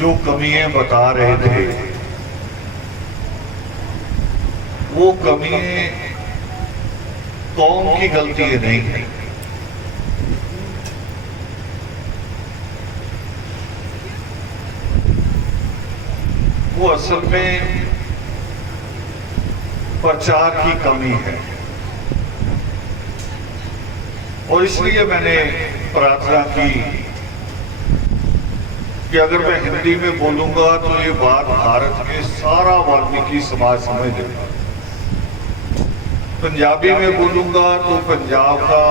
जो कमियां बता रहे थे वो कमियां कौम की गलती नहीं है। वो असल में प्रचार की कमी है। और इसलिए मैंने प्रार्थना की कि अगर मैं हिंदी में बोलूंगा तो ये बात भारत के सारा वाल्मीकि समाज समझ लेगा, पंजाबी में बोलूंगा तो पंजाब का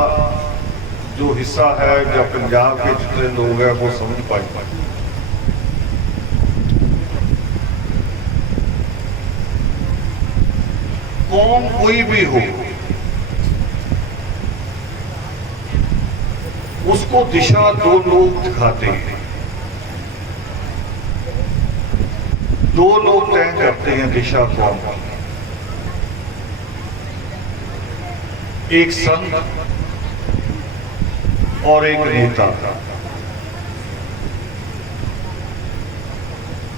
जो हिस्सा है या पंजाब के जितने लोग हैं वो समझ पाएंगे। कौम कोई भी हो, उसको दिशा दो लोग दिखाते हैं, दो लोग तय करते हैं दिशा कौम की। एक संत और एक नेता।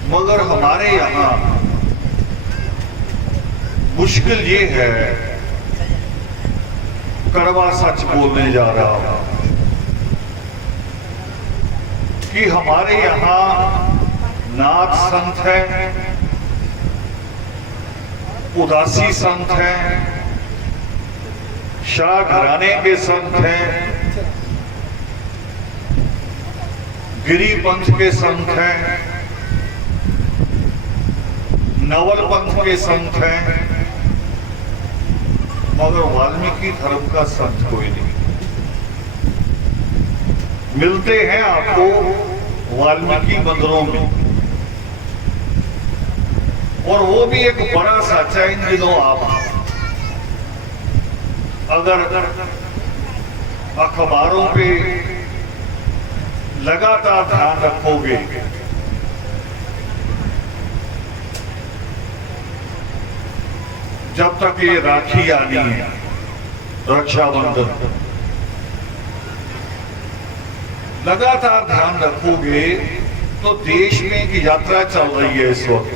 मगर हमारे यहां मुश्किल ये है, कड़वा सच बोलने जा रहा हूं, कि हमारे यहां नाथ संत है, उदासी संत है, शाह घराने के संत हैं, गिरी पंथ के संत हैं, नवल पंथ के संत हैं, मगर वाल्मीकि धर्म का संत कोई नहीं। मिलते हैं आपको वाल्मीकि मंदिरों में, और वो भी एक बड़ा सच है। इन दिनों आप अगर अखबारों पे लगातार ध्यान रखोगे जब तक ये राखी आनी है, रक्षाबंधन, लगातार ध्यान रखोगे तो देश में एक यात्रा चल रही है इस वक्त।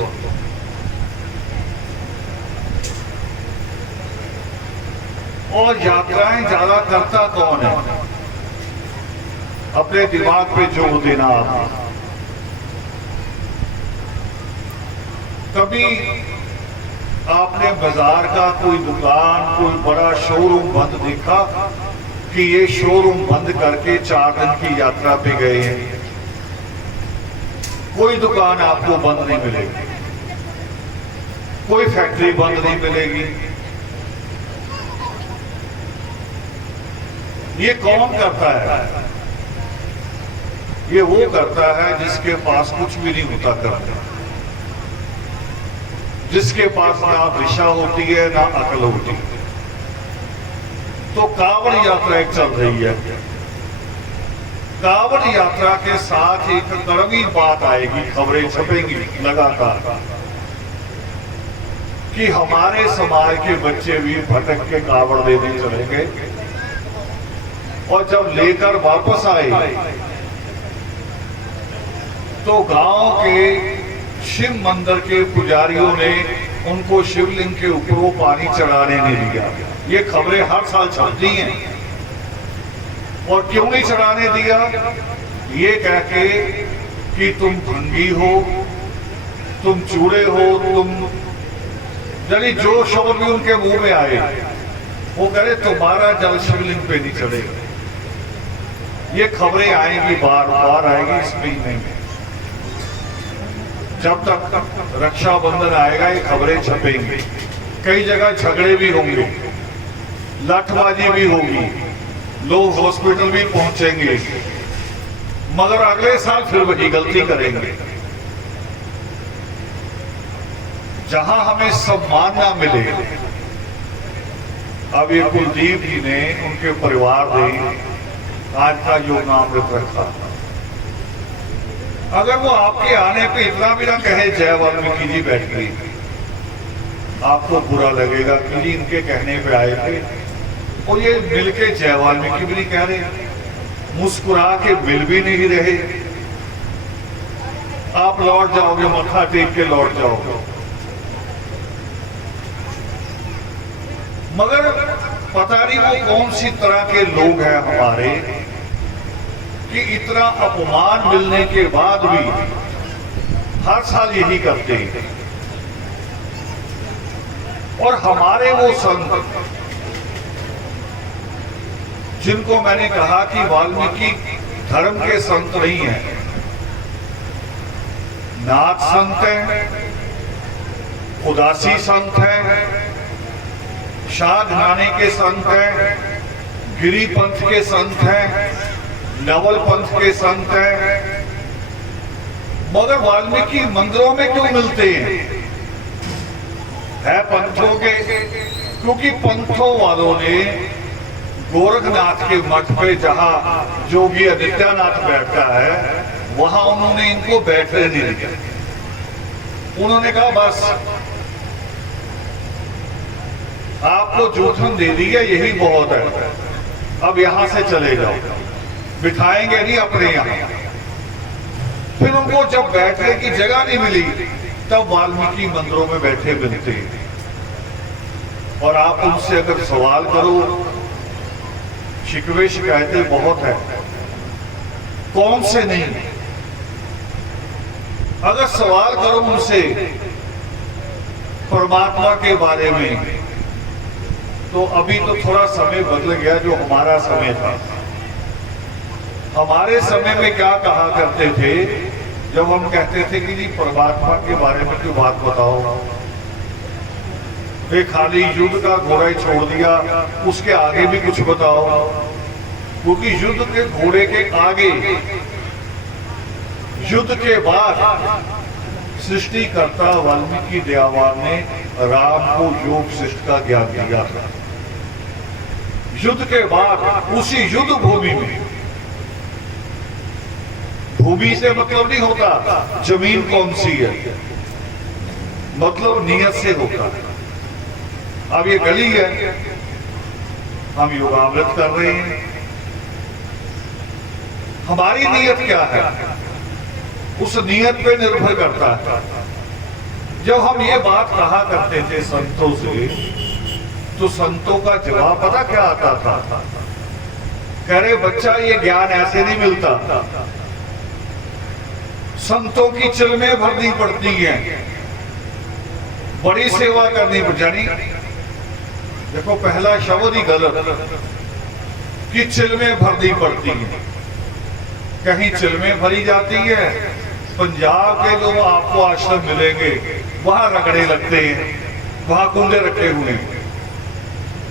और यात्राएं ज्यादा करता कौन है? अपने दिमाग पे जोर देना। आप कभी आपने बाजार का कोई दुकान, कोई बड़ा शोरूम बंद देखा कि ये शोरूम बंद करके 4 दिन की यात्रा पे गए हैं? कोई दुकान आपको बंद नहीं मिलेगी, कोई फैक्ट्री बंद नहीं मिलेगी। ये कौन करता है? ये वो करता है जिसके पास कुछ भी नहीं होता करता, जिसके पास ना दिशा होती है ना अकल होती है। तो कांवड़ यात्रा एक चल रही है। कांवड़ यात्रा के साथ एक कड़वी बात आएगी, खबरें छपेंगी लगातार कि हमारे समाज के बच्चे भी भटक के कांवड़ लेने चलेंगे, और जब लेकर वापस आए तो गांव के शिव मंदिर के पुजारियों ने उनको शिवलिंग के ऊपर वो पानी चढ़ाने नहीं दिया। ये खबरें हर साल चलती हैं। और क्यों नहीं चढ़ाने दिया? ये कह के कि तुम भंगी हो, तुम चूड़े हो, तुम यानी जो शब्द भी उनके मुंह में आए वो कह रहे तुम्हारा जल शिवलिंग पे नहीं चढ़ेगा। ये खबरें आएंगी, बार बार आएंगी इस महीने में। जब तक रक्षाबंधन आएगा ये खबरें छपेंगी। कई जगह झगड़े भी होंगे, लाठबाजी भी होगी, लोग हॉस्पिटल भी पहुंचेंगे, मगर अगले साल फिर वही गलती करेंगे। जहां हमें सम्मान ना मिले, अब ये कुलदीप जी ने, उनके परिवार ने आज का योगामृत रखा। अगर वो आपके आने पे इतना भी ना कहे जय वाल्मीकि जी बैठ गई, आपको बुरा लगेगा कि जी इनके कहने पे आए थे, और ये मिलके जय वाल्मीकि भी नहीं कह रहे, मुस्कुरा के मिल भी नहीं रहे। आप लौट जाओगे, मत्था टेक के लौट जाओगे। मगर पता नहीं वो कौन सी तरह के लोग हैं हमारे कि इतना अपमान मिलने के बाद भी हर साल यही करते हैं। और हमारे वो संत जिनको मैंने कहा कि वाल्मीकि धर्म के संत नहीं हैं, नाथ संत हैं, उदासी संत हैं, शाह घराने के संत हैं, गिरी पंथ के संत हैं, नवल पंथ के संत हैं, मगर वाल्मीकि मंदिरों में क्यों मिलते हैं? है पंथों के, क्योंकि पंथों वालों ने गोरखनाथ के मठ पे जहां जोगी आदित्यनाथ बैठता है वहां उन्होंने इनको बैठने नहीं दिया। उन्होंने कहा बस आपको जूठन दे दी है, यही बहुत है, अब यहां से चले जाओ, बिठाएंगे नहीं अपने यहां। फिर उनको जब बैठने की जगह नहीं मिली तब वाल्मीकि मंदिरों में बैठे मिलते हैं। और आप उनसे अगर सवाल करो, शिकवे शिकायतें बहुत है, कौन से नहीं। अगर सवाल करो उनसे परमात्मा के बारे में, तो अभी तो थोड़ा समय बदल गया जो हमारा समय था। हमारे समय में क्या कहा करते थे जब हम कहते थे कि जी परमात्मा के बारे में कोई बात बताओ, वे खाली युद्ध का घोड़ा ही छोड़ दिया, उसके आगे भी कुछ बताओ। क्योंकि युद्ध के घोड़े के आगे, युद्ध के बाद सृष्टिकर्ता वाल्मीकि दयावान ने राम को योग शिष्ट का ज्ञान दिया था। युद्ध के बाद उसी युद्ध भूमि में, भूमि से मतलब नहीं होता जमीन कौन सी है, मतलब नियत से होता है। अब ये गली है, हम योगामृत कर रहे हैं, हमारी नियत क्या है उस नियत पे निर्भर करता है। जब हम ये बात कहा करते थे संतों से, तो संतों का जवाब पता क्या आता था? कह रहे बच्चा ये ज्ञान ऐसे नहीं मिलता, संतों की चिलमें भरनी पड़ती हैं, बड़ी सेवा करनी पड़ती। देखो पहला शब्द ही गलत कि चिलमें भरनी पड़ती है। कहीं चिलमें भरी जाती है, पंजाब के लोग आपको आश्रम मिलेंगे, वहां रगड़े लगते हैं, वहां कुंडे रखे हुए हैं,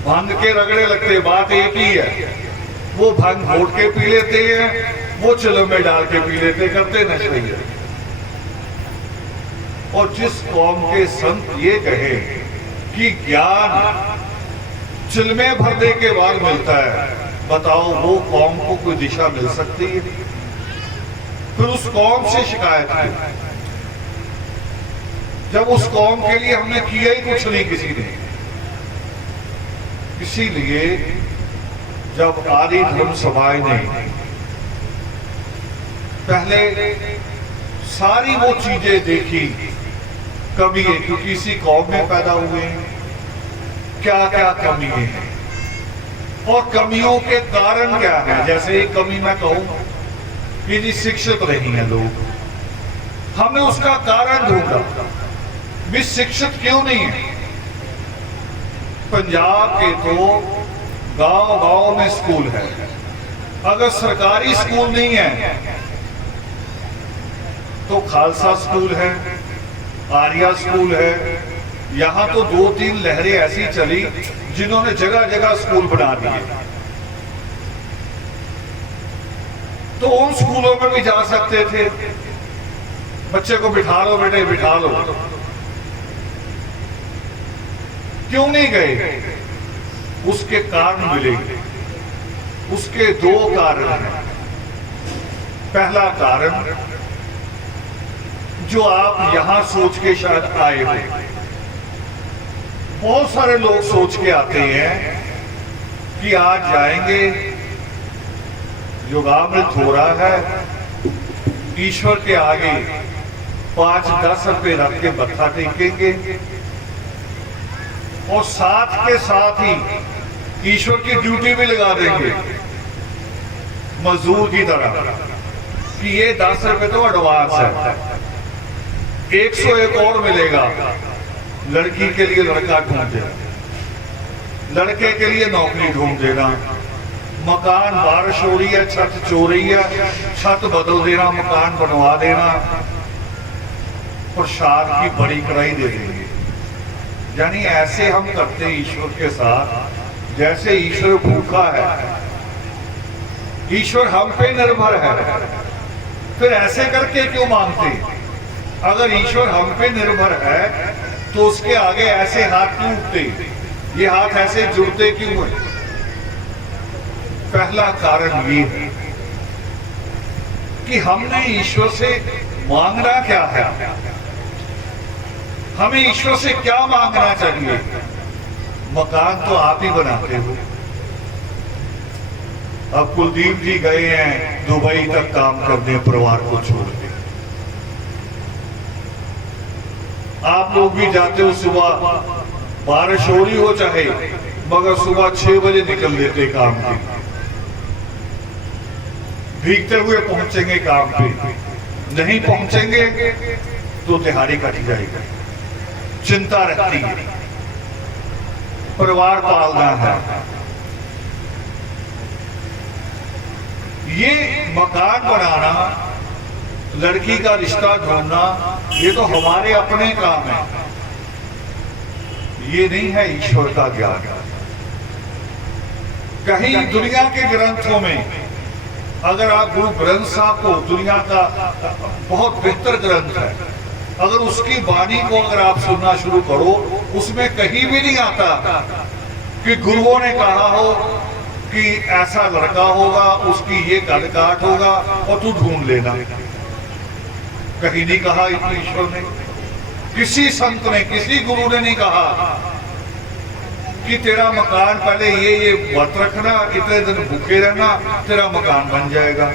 भांग के रगड़े लगते। बात एक ही है, वो भांग घोट के पी लेते हैं, वो चिलम में डाल के पी लेते, करते नशे ही। और जिस कौम के संत ये कहे कि ज्ञान चिलमें भरने के बाद मिलता है, बताओ वो कौम को कोई दिशा मिल सकती है? फिर उस कौम से शिकायत की जब उस कौम के लिए हमने किया ही कुछ नहीं किसी ने। इसीलिए जब आदि धर्म सभाएं ने पहले सारी वो चीजें देखी, कमी है क्योंकि इसी कौम में पैदा हुए हैं, क्या क्या कमी है और कमियों के कारण क्या है। जैसे एक कमी मैं कहूं कि जी शिक्षित नहीं है लोग, हमने उसका कारण ढूंढा भी शिक्षित क्यों नहीं है। पंजाब के तो गांव गांव में स्कूल है, अगर सरकारी स्कूल नहीं है तो खालसा स्कूल है, आर्या स्कूल है। यहां तो 2-3 लहरें ऐसी चली जिन्होंने जगह जगह स्कूल बना दिए। तो उन स्कूलों में भी जा सकते थे, बच्चे को बिठा लो बेटे बिठा लो, क्यों नहीं गए? उसके कारण मिले, उसके 2 कारण हैं। पहला कारण जो आप यहां सोच के शायद आए हो, बहुत सारे लोग सोच के आते हैं कि आज जाएंगे, योगामृत हो रहा है, ईश्वर के आगे 5-10 रुपए रख के मत्था टेकेंगे और साथ के साथ ही ईश्वर की ड्यूटी भी लगा देंगे मजदूर की तरह कि ये 10 रुपए तो एडवांस है, 101 और मिलेगा। लड़की के लिए लड़का ढूंढ देना, लड़के के लिए नौकरी ढूंढ देना, मकान बारिश हो रही है, छत चो रही है, छत बदल देना, मकान बनवा देना, प्रसाद की बड़ी कड़ाई दे देंगे। यानी ऐसे हम करते ईश्वर के साथ जैसे ईश्वर भूखा है, ईश्वर हम पे निर्भर है, फिर ऐसे करके क्यों मांगते? अगर ईश्वर हम पे निर्भर है तो उसके आगे ऐसे हाथ क्यों उठते, ये हाथ ऐसे जुड़ते क्यों है? पहला कारण ये है कि हमने ईश्वर से मांगना क्या है, हमें ईश्वर से क्या मांगना चाहिए? मकान तो आप ही बनाते हो। अब कुलदीप जी गए हैं दुबई तक काम करने, परिवार को छोड़ के। आप लोग भी जाते हो, सुबह बारिश हो रही हो चाहे, मगर सुबह 6 बजे निकल देते काम के, भीगते हुए पहुंचेंगे काम पे। नहीं पहुंचेंगे तो दिहाड़ी कट जाएगी। चिंता रहती है, परिवार पालना है। ये मकान बनाना, लड़की का रिश्ता ढूंढना, ये तो हमारे अपने काम है, ये नहीं है ईश्वर का ज्ञान। कहीं दुनिया के ग्रंथों में, अगर आप गुरु ग्रंथ साहब को, दुनिया का बहुत बेहतर ग्रंथ है, अगर उसकी वाणी को अगर आप सुनना शुरू करो, उसमें कहीं भी नहीं आता कि गुरुओं ने कहा हो कि ऐसा लड़का होगा, उसकी ये कद काट होगा और तू ढूंढ लेना। कहीं नहीं कहा ईश्वर ने, किसी संत ने, किसी गुरु ने नहीं कहा कि तेरा मकान पहले ये व्रत रखना, इतने दिन भूखे रहना, तेरा मकान बन जाएगा।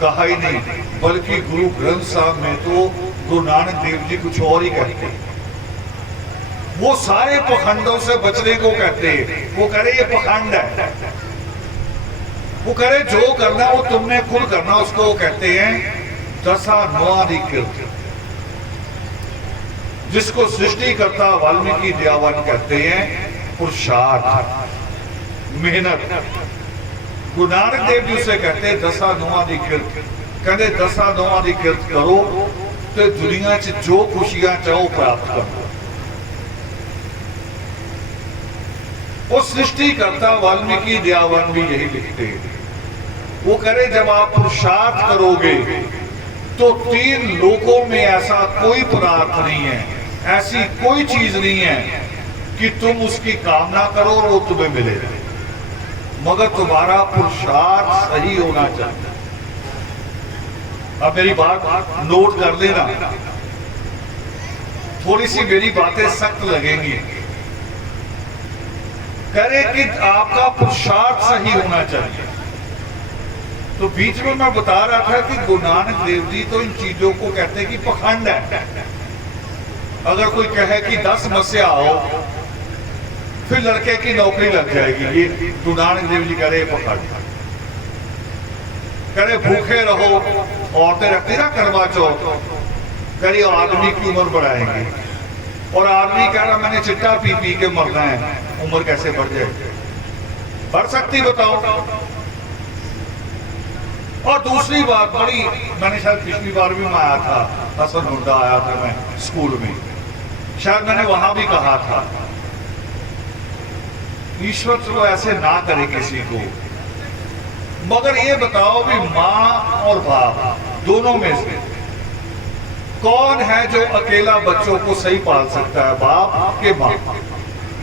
कहा ही नहीं, बल्कि गुरु ग्रंथ साहब में तो गुरु नानक देव जी कुछ और ही कहते हैं। वो सारे पखंडों से बचने को कहते हैं। वो करे ये पखंड है, वो करे जो करना वो तुमने खुद करना, उसको वो कहते हैं दशानुवादिकृत, जिसको सृष्टिकर्ता वाल्मीकि दयावान कहते हैं पुरुषार्थ, मेहनत। गुरु नानक देव जी से कहते हैं दशानुवादिकृत, कहते दशानुवादिकृत करो तो दुनिया च जो खुशियां चाहो प्राप्त करो। वो सृष्टिकर्ता वाल्मीकि दयावान भी यही लिखते हैं। वो करे जब आप पुरुषार्थ करोगे तो 3 लोकों में ऐसा कोई पदार्थ नहीं है, ऐसी कोई चीज नहीं है कि तुम उसकी कामना करो और वो तुम्हें मिले, मगर तुम्हारा पुरुषार्थ सही होना चाहिए। अब मेरी बात नोट कर लेना, थोड़ी सी मेरी बातें सख्त लगेंगी। करे कि आपका पुरुषार्थ सही होना चाहिए। तो बीच में मैं बता रहा था कि गुरु नानक देव जी तो इन चीजों को कहते हैं कि पखंड है। अगर कोई कहे कि 10 मस्या आओ फिर लड़के की नौकरी लग जाएगी, ये गुरु नानक देव जी कह रहे पखंड। करे भूखे रहो, औरतें रखती ना करवा चौथ, करे आदमी की उम्र बढ़ाएंगे, और आदमी कह रहा मैंने चिट्टा पी पी के मरना है, उम्र कैसे बढ़ जाएगी? बढ़ सकती बताओ। और दूसरी बात बड़ी, मैंने शायद पिछली बार भी मैं आया था, हसन मुंडा आया था मैं स्कूल में, शायद मैंने वहां भी कहा था ईश्वर चलो ऐसे ना करे किसी को, मगर ये बताओ भी माँ और बाप दोनों में से कौन है जो अकेला बच्चों को सही पाल सकता है, बाप के माँ?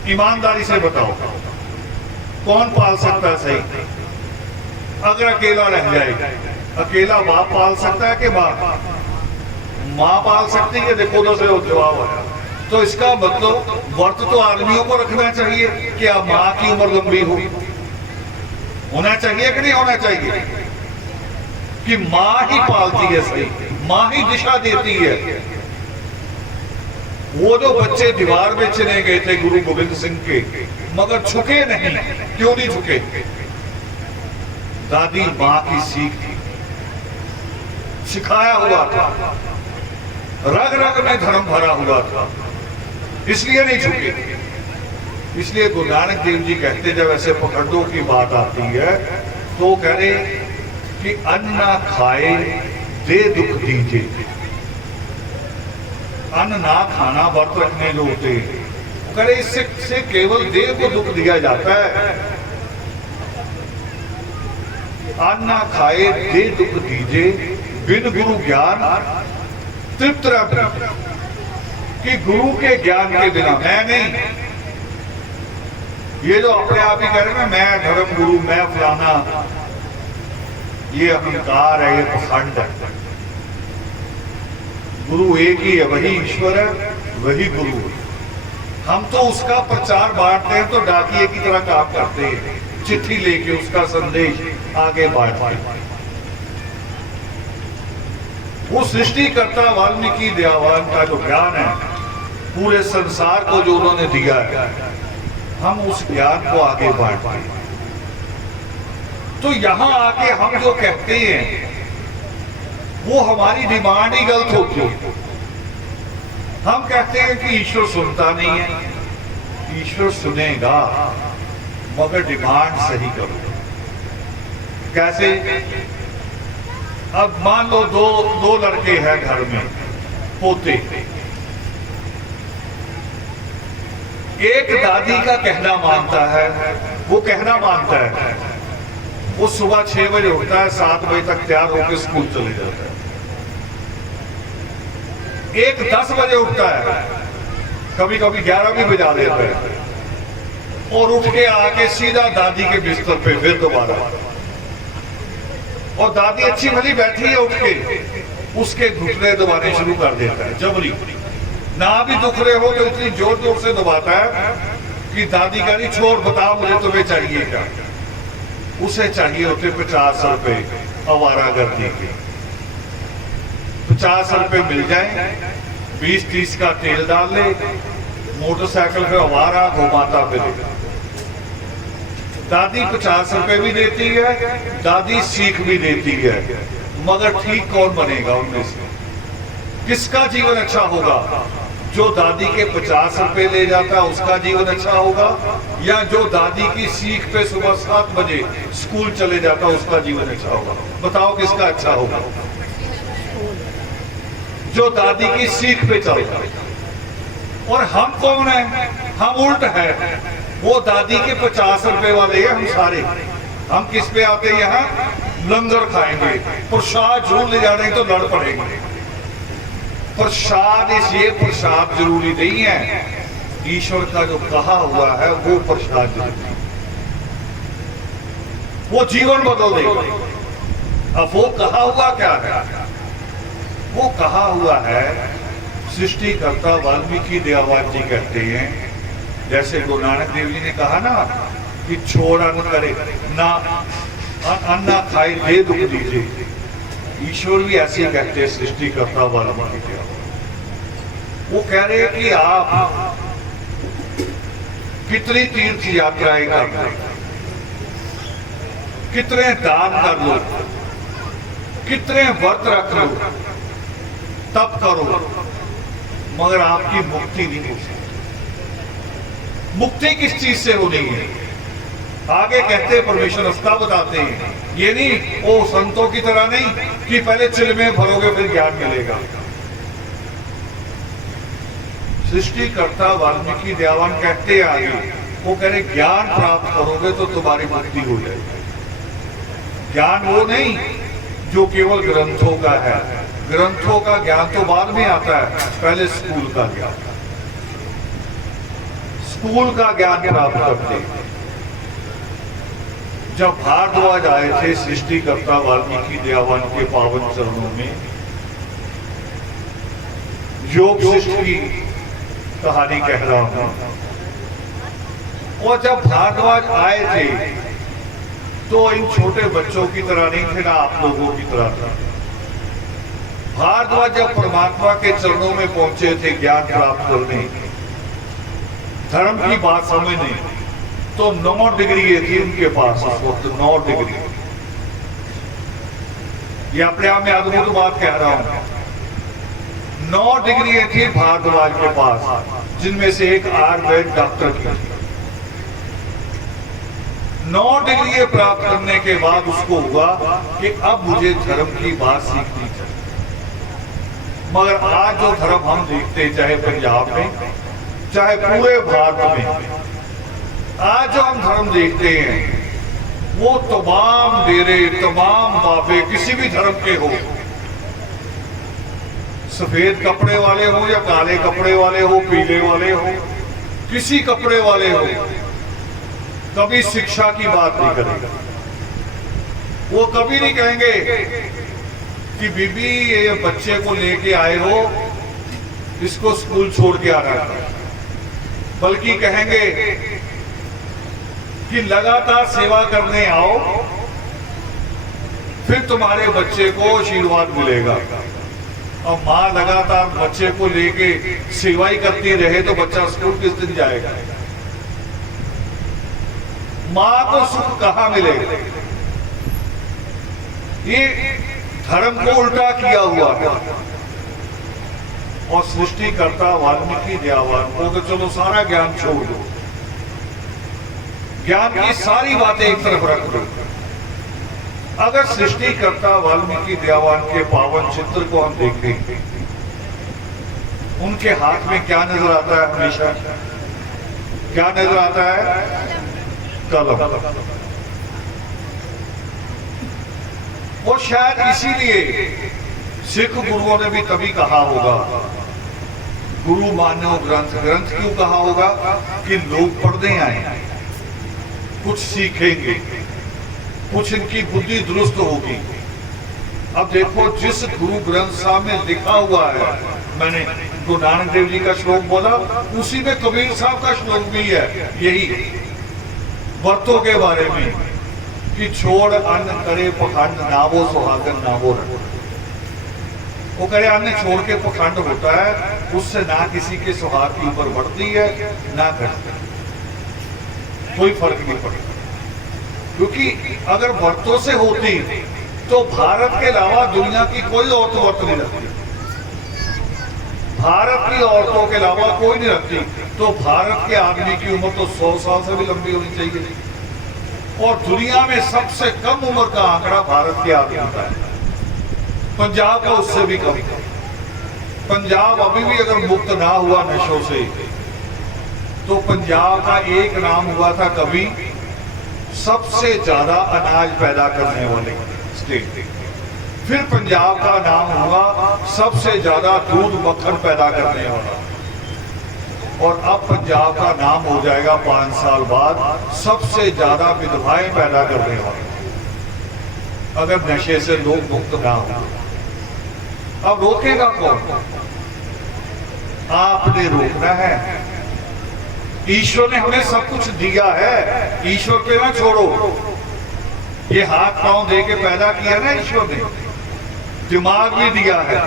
ईमानदारी से बताओ कौन पाल सकता है सही? अगर अकेला रह जाए, अकेला बाप पाल सकता है कि माँ? माँ पाल सकती है। देखो तो से जवाब है। तो इसका मतलब व्रत तो आदमियों को रखना चाहिए कि अब माँ की उम्र लंबी हो, होना चाहिए कि नहीं होना चाहिए? कि माँ ही पालती है सही, माँ ही दिशा देती है। वो जो बच्चे दीवार में चले गए थे गुरु गोविंद सिंह के, मगर झुके नहीं। क्यों नहीं झुके? दादी मां की सीख थी, सिखाया हुआ था, रग रग में धर्म भरा हुआ था, इसलिए नहीं झुके। इसलिए गुरु नानक देव जी कहते, जब ऐसे पखंडों की बात आती है तो कह रहे कि अन्न ना खाए दे दुख दीजिए। अन्न ना खाना व्रत रखने जो होते हैं, कह रहे इससे केवल देह को दुख दिया जाता है। अन्न ना खाए दे दुख दीजिए, बिन गुरु ज्ञान तृप्त रह। कि गुरु के ज्ञान के बिना मैं नहीं, ये जो अपने आप ही कह रहे हैं ना मैं धर्म गुरु, मैं फलाना, ये अहंकार है, ये पखंड है। गुरु एक ही है, वही ईश्वर है, वही गुरु है। हम तो उसका प्रचार बांटते हैं, तो डाकिए की तरह काम करते हैं, चिट्ठी लेके उसका संदेश आगे बांटते हैं। वो सृष्टिकर्ता वाल्मीकि दयावान का जो ज्ञान है, पूरे संसार को जो उन्होंने दिया है, हम उस ज्ञान को आगे बांटते हैं। तो यहां आके हम जो कहते हैं वो हमारी डिमांड ही गलत होती है। हम कहते हैं कि ईश्वर सुनता नहीं है। ईश्वर सुनेगा, मगर डिमांड सही करो। कैसे? अब मान लो दो लड़के हैं घर में, पोते। एक दादी का कहना मानता है, वो कहना मानता है, वो सुबह 6 बजे उठता है, 7 बजे तक तैयार होकर स्कूल चले जाता है। एक 10 बजे उठता है, कभी कभी 11 भी बजा देता है, और उठ के आके सीधा दादी के बिस्तर पे फिर दोबारा, और दादी अच्छी भली बैठी है, उठ के उसके घुटने दबाने शुरू कर देता है जबरी। ना भी दुख रहे हो तो इतनी जोर जोर से दबाता है कि दादी का नहीं, छोड़, बताओ मुझे तुम्हें चाहिए क्या। उसे चाहिए होते 50 रुपए आवारागर्दी के। 50 रुपए मिल जाए, 20-30 का तेल डाल ले, मोटरसाइकिल पे आवारा घुमाता फिरेगा। दादी 50 रुपए भी देती है, दादी सीख भी देती है, मगर ठीक कौन बनेगा उनमें से? किसका जीवन अच्छा होगा? जो दादी के 50 रुपए ले जाता है उसका जीवन अच्छा होगा, या जो दादी की सीख पे सुबह 7 बजे स्कूल चले जाता है उसका जीवन अच्छा होगा? बताओ किसका अच्छा होगा? जो दादी की सीख पे चलता है। और हम कौन है? हम उल्ट है, वो दादी के 50 रुपए वाले हैं हम सारे। हम किस पे आते हैं? यहाँ लंगर खाएंगे, प्रसाद जरूर ले जा रहे हैं तो लड़ पड़ेंगे। प्रसाद इसलिए प्रसाद जरूरी नहीं है, ईश्वर का जो कहा हुआ है वो प्रसाद जरूरी है, वो जीवन बदल देगा। अब वो कहा हुआ क्या है? वो कहा हुआ है, सृष्टिकर्ता वाल्मीकि दयावान जी कहते हैं, जैसे गुरु नानक देव जी ने कहा ना कि छोड़ अन्न करे ना, अन्ना खाए दे दुख दीजिए। ईश्वर भी ऐसे कहते हैं, सृष्टिकर्ता वाल्मीकि दयावान। वो कह रहे हैं कि आप कितनी तीर्थ यात्राएं कर लो, कितने दान कर लो, कितने व्रत रख लो, तब करो, मगर आपकी मुक्ति नहीं हो सकती। मुक्ति किस चीज से होनी है? आगे कहते परमेश्वर रास्ता बताते हैं, ये नहीं वो संतों की तरह नहीं कि पहले चिल में भरोगे फिर ज्ञान मिलेगा। सृष्टिकर्ता वाल्मीकि दयावान कहते आगे, वो कह रहे ज्ञान प्राप्त करोगे तो तुम्हारी मुक्ति हो जाएगी। ज्ञान वो नहीं जो केवल ग्रंथों का है, ग्रंथों का ज्ञान तो बाद में आता है, पहले स्कूल का ज्ञान, स्कूल का ज्ञान प्राप्त करते। जब भारद्वाज आए थे सृष्टिकर्ता वाल्मीकि दयावान के पावन चरणों में, योग शिष्ट की कहानी कह रहा हूं, और जब भारद्वाज आए थे तो इन छोटे बच्चों की तरह नहीं थे ना आप लोगों की तरह था। भारद्वाज जब परमात्मा के चरणों में पहुंचे थे ज्ञान प्राप्त करने, धर्म की बात समझने, तो 9 डिग्री थी उनके पास उस वक्त, 9 डिग्री। ये अपने आप में अद्भुत बात कह रहा हूं। 9 डिग्री थी भारद्वाज के पास, जिनमें से एक आयुर्वेद डॉक्टर की। 9 डिग्री प्राप्त करने के बाद उसको हुआ कि अब मुझे धर्म की बात सीखनी चाहिए। मगर आज जो धर्म हम देखते, चाहे पंजाब में चाहे पूरे भारत में, आज जो हम धर्म देखते हैं वो तमाम डेरे, तमाम बाबे किसी भी धर्म के हो, सफेद कपड़े वाले हो या काले कपड़े वाले हो, पीले वाले हो, किसी कपड़े वाले हो, कभी शिक्षा की बात नहीं करेगा। वो कभी नहीं कहेंगे कि बीबी ये बच्चे को लेके आए हो, इसको स्कूल छोड़ के आना है, बल्कि कहेंगे कि लगातार सेवा करने आओ, फिर तुम्हारे बच्चे को आशीर्वाद मिलेगा। और माँ लगातार बच्चे को लेके सेवा ही करती रहे तो बच्चा स्कूल किस दिन जाएगा? माँ को सुख कहां मिलेगा? ये धर्म को उल्टा किया हुआ है। और सृष्टिकर्ता वाल्मीकि दयावान को तो चलो सारा ज्ञान छोड़ दो, ज्ञान की सारी बातें एक तरफ रख दो। अगर सृष्टिकर्ता वाल्मीकि दयावान के पावन चित्र को हम देखें, उनके हाथ में क्या नजर आता है? हमेशा क्या नजर आता है? कलम। और शायद इसीलिए सिख गुरुओं ने भी तभी कहा होगा, गुरु मानो ग्रंथ। ग्रंथ क्यों कहा होगा? कि लोग पढ़ने आए, कुछ सीखेंगे, कुछ इनकी बुद्धि दुरुस्त होगी। अब देखो, जिस गुरु ग्रंथ साहब में लिखा हुआ है, मैंने गुरु नानक देव जी का श्लोक बोला, उसी में कबीर साहब का श्लोक भी है, यही व्रतों के बारे में, कि छोड़ अन्न करे पखंड, नावो सुहागन नावो रख। वो करे अन्न छोड़ के पखंड होता है, उससे ना किसी के सुहाग की ऊपर बढ़ती है ना घटती, कोई फर्क नहीं पड़ता। क्योंकि अगर व्रतों से होती तो भारत के अलावा दुनिया की कोई औरत व्रत नहीं रखती, भारत की औरतों के अलावा कोई नहीं रखती। तो भारत के आदमी की उम्र तो 100 साल से भी लंबी होनी चाहिए, और दुनिया में सबसे कम उम्र का आंकड़ा भारत के आदमी का है, पंजाब का उससे भी कम। पंजाब अभी भी अगर मुक्त ना हुआ नशों से, तो पंजाब का एक नाम हुआ था कभी सबसे ज्यादा अनाज पैदा करने वाले स्टेट। फिर पंजाब का नाम हुआ सबसे ज्यादा दूध मक्खन पैदा करने वाला, और अब पंजाब का नाम हो जाएगा 5 साल बाद सबसे ज्यादा विधवाएं पैदा करने वाला, अगर नशे से लोग मुक्त ना हो। अब रोकेगा कौन? आपने रोकना है। ईश्वर ने हमें सब कुछ दिया है, ईश्वर पे ना छोड़ो। ये हाथ पांव दे के पैदा किया ना ईश्वर ने, दिमाग भी दिया है,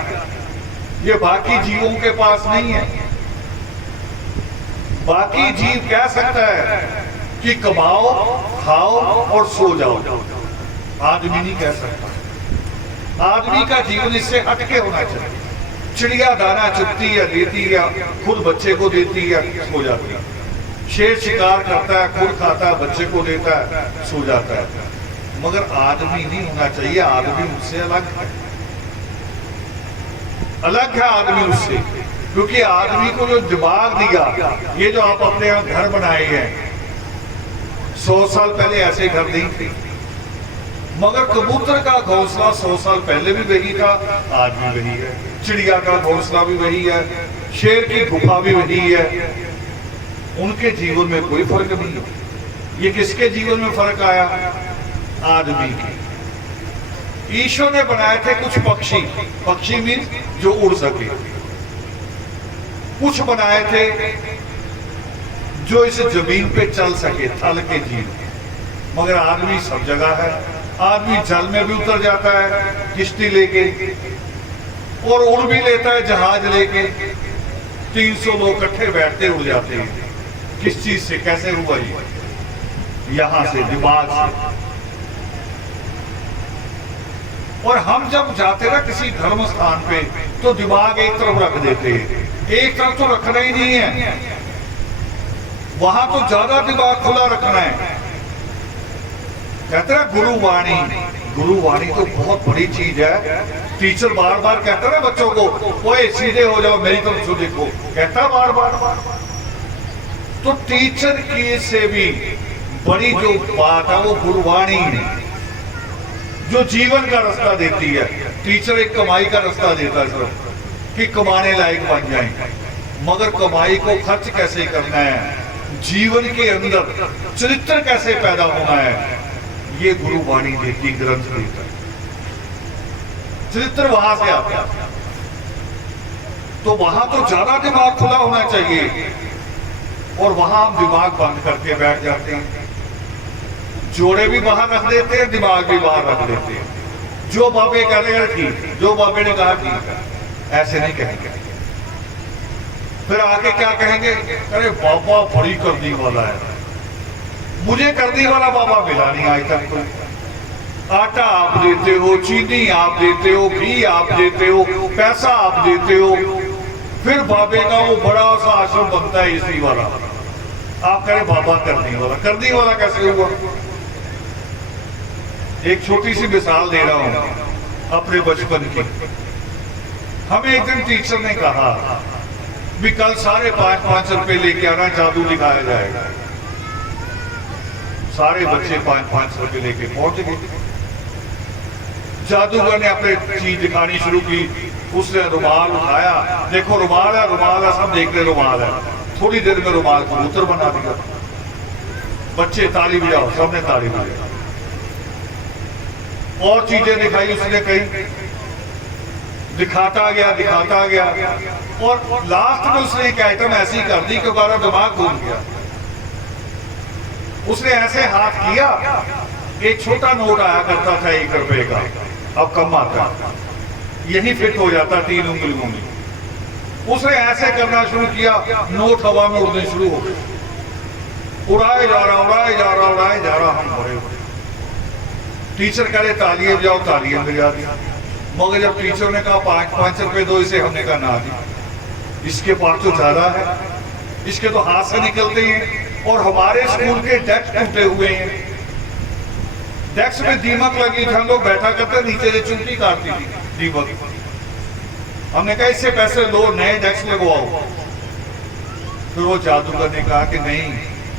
ये बाकी जीवों के पास नहीं है। बाकी जीव कह सकता है कि कमाओ, खाओ और सो जाओ, आदमी नहीं कह सकता। आदमी का जीवन इससे हटके होना चाहिए। चिड़िया दाना चुगती है, देती है, खुद बच्चे को देती है, सो जाती है। शेर शिकार करता है, खुद खाता है, बच्चे को देता है, सो जाता है। मगर आदमी नहीं होना चाहिए। आदमी उससे अलग है, अलग है आदमी उससे। क्योंकि आदमी को जो दिमाग दिया, ये जो आप अपने यहाँ घर बनाए हैं, 100 साल पहले ऐसे घर नहीं थे। मगर कबूतर का घोंसला 100 साल पहले भी वही था, आज भी वही है। चिड़िया का घोंसला भी वही है, शेर की गुफा भी वही है। उनके जीवन में कोई फर्क नहीं है। ये किसके जीवन में फर्क आया? आदमी के। ईश्वर ने बनाए थे कुछ पक्षी, पक्षी मीन्स जो उड़ सके। कुछ बनाए थे जो इस जमीन पे चल सके, थल के जीव। मगर आदमी सब जगह है। आदमी जल में भी उतर जाता है किश्ती लेके, और उड़ भी लेता है जहाज लेके, 300 लोग इकट्ठे बैठते उड़ जाते हैं। किस चीज से, कैसे हुआ ये? यहां से, दिमाग से। और हम जब जाते ना किसी धर्म स्थान पे तो दिमाग एक तरफ रख देते हैं, एक तरफ तो रखना ही नहीं है, वहां तो ज्यादा दिमाग खुला रखना है। कहते हैं गुरुवाणी, गुरुवाणी तो बहुत बड़ी चीज है। टीचर बार बार कहता है ना बच्चों को, ओए सीधे हो जाओ, मेरी तरफ से देखो, कहता है बार बार। तो टीचर की से भी बड़ी जो बात है वो गुरुवाणी है, जो जीवन का रास्ता देती है। टीचर एक कमाई का रास्ता देता है सर, कि कमाने लायक बन जाए, मगर कमाई को खर्च कैसे करना है, जीवन के अंदर चरित्र कैसे पैदा होना है, ये गुरुवाणी देती, ग्रंथ देता है। चरित्र वहां से आता है। तो वहां तो ज्यादा दिमाग खुला होना चाहिए, और वहां हम दिमाग बंद करके बैठ जाते हैं। जोड़े भी बाहर रख देते हैं, दिमाग भी बाहर रख देते हैं। जो बाबे कहेगा ठीक, जो बाबे ने कहा ठीक है, ऐसे नहीं कहेंगे। फिर आके क्या कहेंगे, अरे बाबा बड़ी करनी वाला है, मुझे करने वाला बाबा मिला नहीं आज तक। तो आटा आप देते हो, चीनी आप देते हो, घी आप देते हो, पैसा आप देते हो, फिर बाबे का वो बड़ा सा आश्रम बनता है इसी वाला। आप कहें बाबा करने वाला कैसे हुआ? एक छोटी सी मिसाल दे रहा हूं अपने बचपन की। हमें एक दिन टीचर ने कहा भी कल 5.5 रुपए लेके आना, जादू दिखाया जाएगा। सारे बच्चे 5.5 रुपए लेके पहुंच गए। जादूगर ने अपने चीज दिखानी शुरू की। उसने रुमाल उठाया, देखो रुमाल है, सब देख रहे रुमाल है। थोड़ी देर में रुमाल कबूतर बना दिया। बच्चे ताली बजाओ, सबने ताली बजाई। और चीजें दिखाई उसने, कहीं दिखाता गया, और लास्ट में उसने एक आइटम ऐसी कर दी कि हमारा दिमाग घूम गया। उसने ऐसे हाथ किया, एक छोटा नोट आया करता था 1 रुपए का, अब कम आता, यही फिट हो जाता 3 उंगलियों में। उसने ऐसे करना शुरू किया, नोट हवा में उड़ने शुरू हो गए। उड़ाए जा रहा। हम बड़े टीचर कह रहे तालियां बजाओ, तालियां बजा दी। मगर जब टीचर ने कहा 5.5 रुपए दो इसे, हमने कहा ना दी, इसके पास तो ज्यादा है, इसके तो हाथ से निकलते हैं। और हमारे स्कूल के डेस्क टूटे हुए हैं, डेस्क में दीमक लगी थी, हम लोग बैठा करते, नीचे से चुनटी काटती थी दीमक। हमने कहा इससे पैसे लो, नए डेस्क लगवाओ। फिर वो जादूगर ने कहा कि नहीं,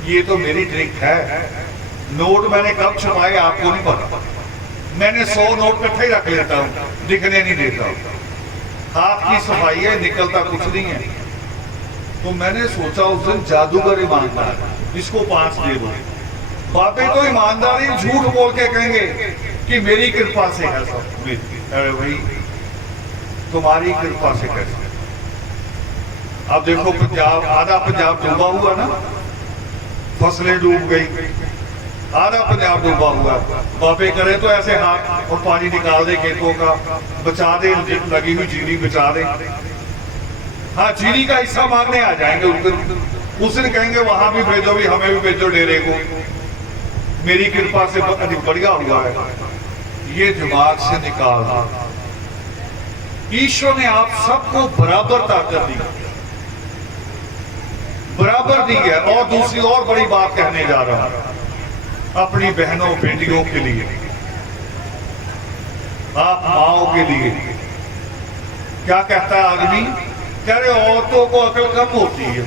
ये तो मेरी ट्रिक है, नोट मैंने कब छुपाए आपको नहीं पता, मैंने 100 नोट इकट्ठे ही रख लेता हूँ, दिखने नहीं देता। हाथ की सफाई है, निकलता कुछ नहीं है। तो मैंने सोचा उस दिन जादूगर ईमानदार, इसको 5 दे दो। बाबे तो ईमानदारी झूठ बोल के कहेंगे कि मेरी कृपा से है सब। अरे भाई तुम्हारी कृपा से कैसे? अब देखो पंजाब, आधा पंजाब डूबा हुआ ना, फसलें डूब गई, आधा पंजाब डूबा हुआ। बाबे करे तो ऐसे हाथ और पानी निकाल दे खेतों का, बचा दे, लगी हुई जीरी बचा दे। हाँ, जीरी का हिस्सा मांगने आ जाएंगे उस दिन कहेंगे वहां भी भेजो, भी हमें भी भेजो डेरे को, मेरी कृपा से बढ़िया हुआ है। ये दिमाग से निकाल दो। ईश्वर ने आप सबको बराबर ताकत दी, बराबर दी है। और दूसरी और बड़ी बात कहने जा रहा हूं, अपनी बहनों बेटियों के लिए, आप माओ के लिए। क्या कहता है आदमी? कह रहे औरतों को अकल कम होती है।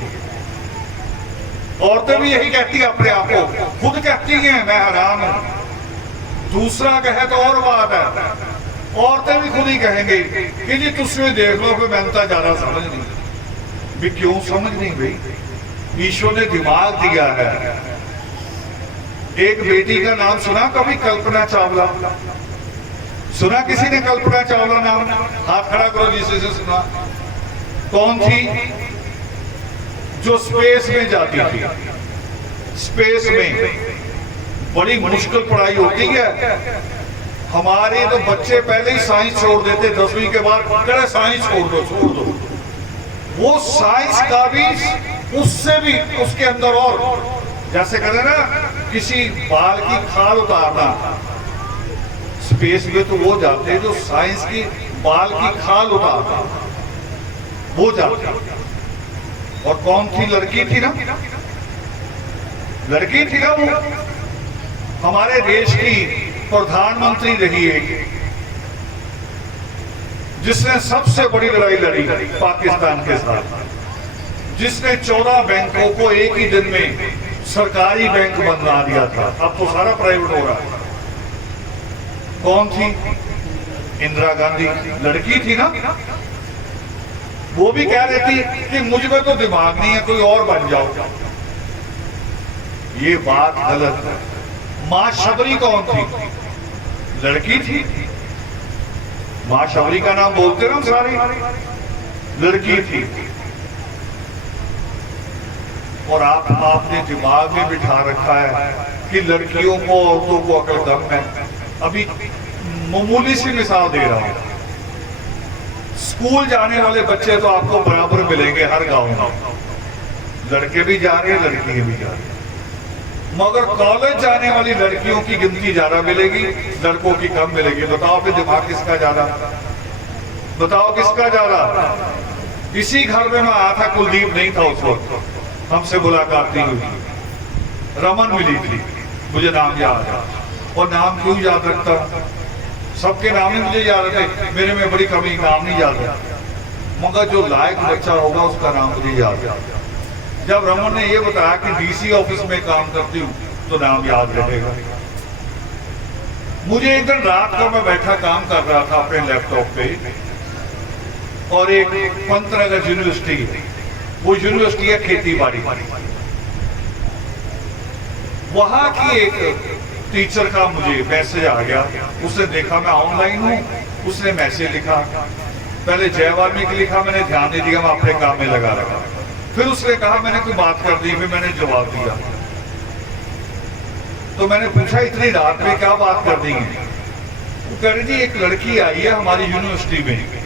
औरतें भी यही कहती है अपने आप को, खुद कहती हैं मैं हैरान हूं। दूसरा कहे तो और बात है, औरतें भी खुद ही कहेंगे कि जी तुझसे देख लो, फिर मैंने तो ज्यादा समझ नहीं। भी क्यों समझ नहीं भाई? ईश्वर ने दिमाग दिया है। एक बेटी का नाम सुना कभी? कल्पना चावला। सुना किसी ने कल्पना चावला नाम? हाथ खड़ा करो जिसे से सुना। कौन थी? जो स्पेस में जाती थी। स्पेस में बड़ी मुश्किल पढ़ाई होती हमारे तो बच्चे पहले ही साइंस छोड़ देते, 10वीं के बाद कह साइंस छोड़ दो। वो साइंस का भी उससे भी उसके अंदर और जैसे कहते ना किसी बाल की खाल उतारना, स्पेस में तो वो जाते हैं जो साइंस की बाल की खाल उतारना, वो जाते। और कौन थी? लड़की थी ना, लड़की थी ना वो हमारे देश की प्रधानमंत्री रही है, जिसने सबसे बड़ी लड़ाई लड़ी पाकिस्तान के साथ, जिसने 14 बैंकों को एक ही दिन में सरकारी बैंक बना दिया था। अब तो सारा प्राइवेट हो रहा है। कौन थी? इंदिरा गांधी। लड़की थी ना, वो भी कह रही थी कि मुझ में तो दिमाग नहीं है, कोई और बन जाओ। ये बात गलत है। मां शबरी कौन थी? लड़की थी। मां शबरी का नाम बोलते ना सारी, लड़की थी। और आपने दिमाग में बिठा रखा है कि लड़कियों को औरतों को अकल कम है। अभी मामूली सी मिसाल दे रहा हूं, स्कूल जाने वाले बच्चे तो आपको बराबर मिलेंगे हर गांव में, लड़के भी जा रहे हैं लड़कियां भी जा रही हैं, मगर कॉलेज जाने वाली लड़कियों की गिनती ज्यादा मिलेगी, लड़कों की कम मिलेगी। बताओ फिर दिमाग किसका ज्यादा? बताओ किसका ज्यादा? इसी घर में मैं आया था, कुलदीप नहीं था उस वक्त, हमसे मुलाकात नहीं हुई, रमन मिली थी, मुझे नाम याद है। और नाम क्यों याद रखता? सबके नाम ही मुझे याद है, मेरे में बड़ी कमी, नाम नहीं याद है, मगर जो लायक बच्चा होगा उसका नाम मुझे याद है। जब रमन ने ये बताया कि डीसी ऑफिस में काम करती हूँ तो नाम याद रहेगा। मुझे एक दिन रात को मैं बैठा काम कर रहा था अपने लैपटॉप पे, और एक पंतनगर यूनिवर्सिटी, वो यूनिवर्सिटी है खेती बाड़ी, वहां की एक टीचर का मुझे मैसेज आ गया। उसने देखा मैं ऑनलाइन हूं, उसने मैसेज लिखा, पहले जय वाल्मीकि लिखा, मैंने ध्यान नहीं दिया, मैं अपने काम में लगा रखा। फिर उसने कहा मैंने कोई बात कर दी, फिर मैंने जवाब दिया। तो मैंने पूछा इतनी रात में क्या बात कर दी है? वो कह रही थी एक लड़की आई है हमारी यूनिवर्सिटी में,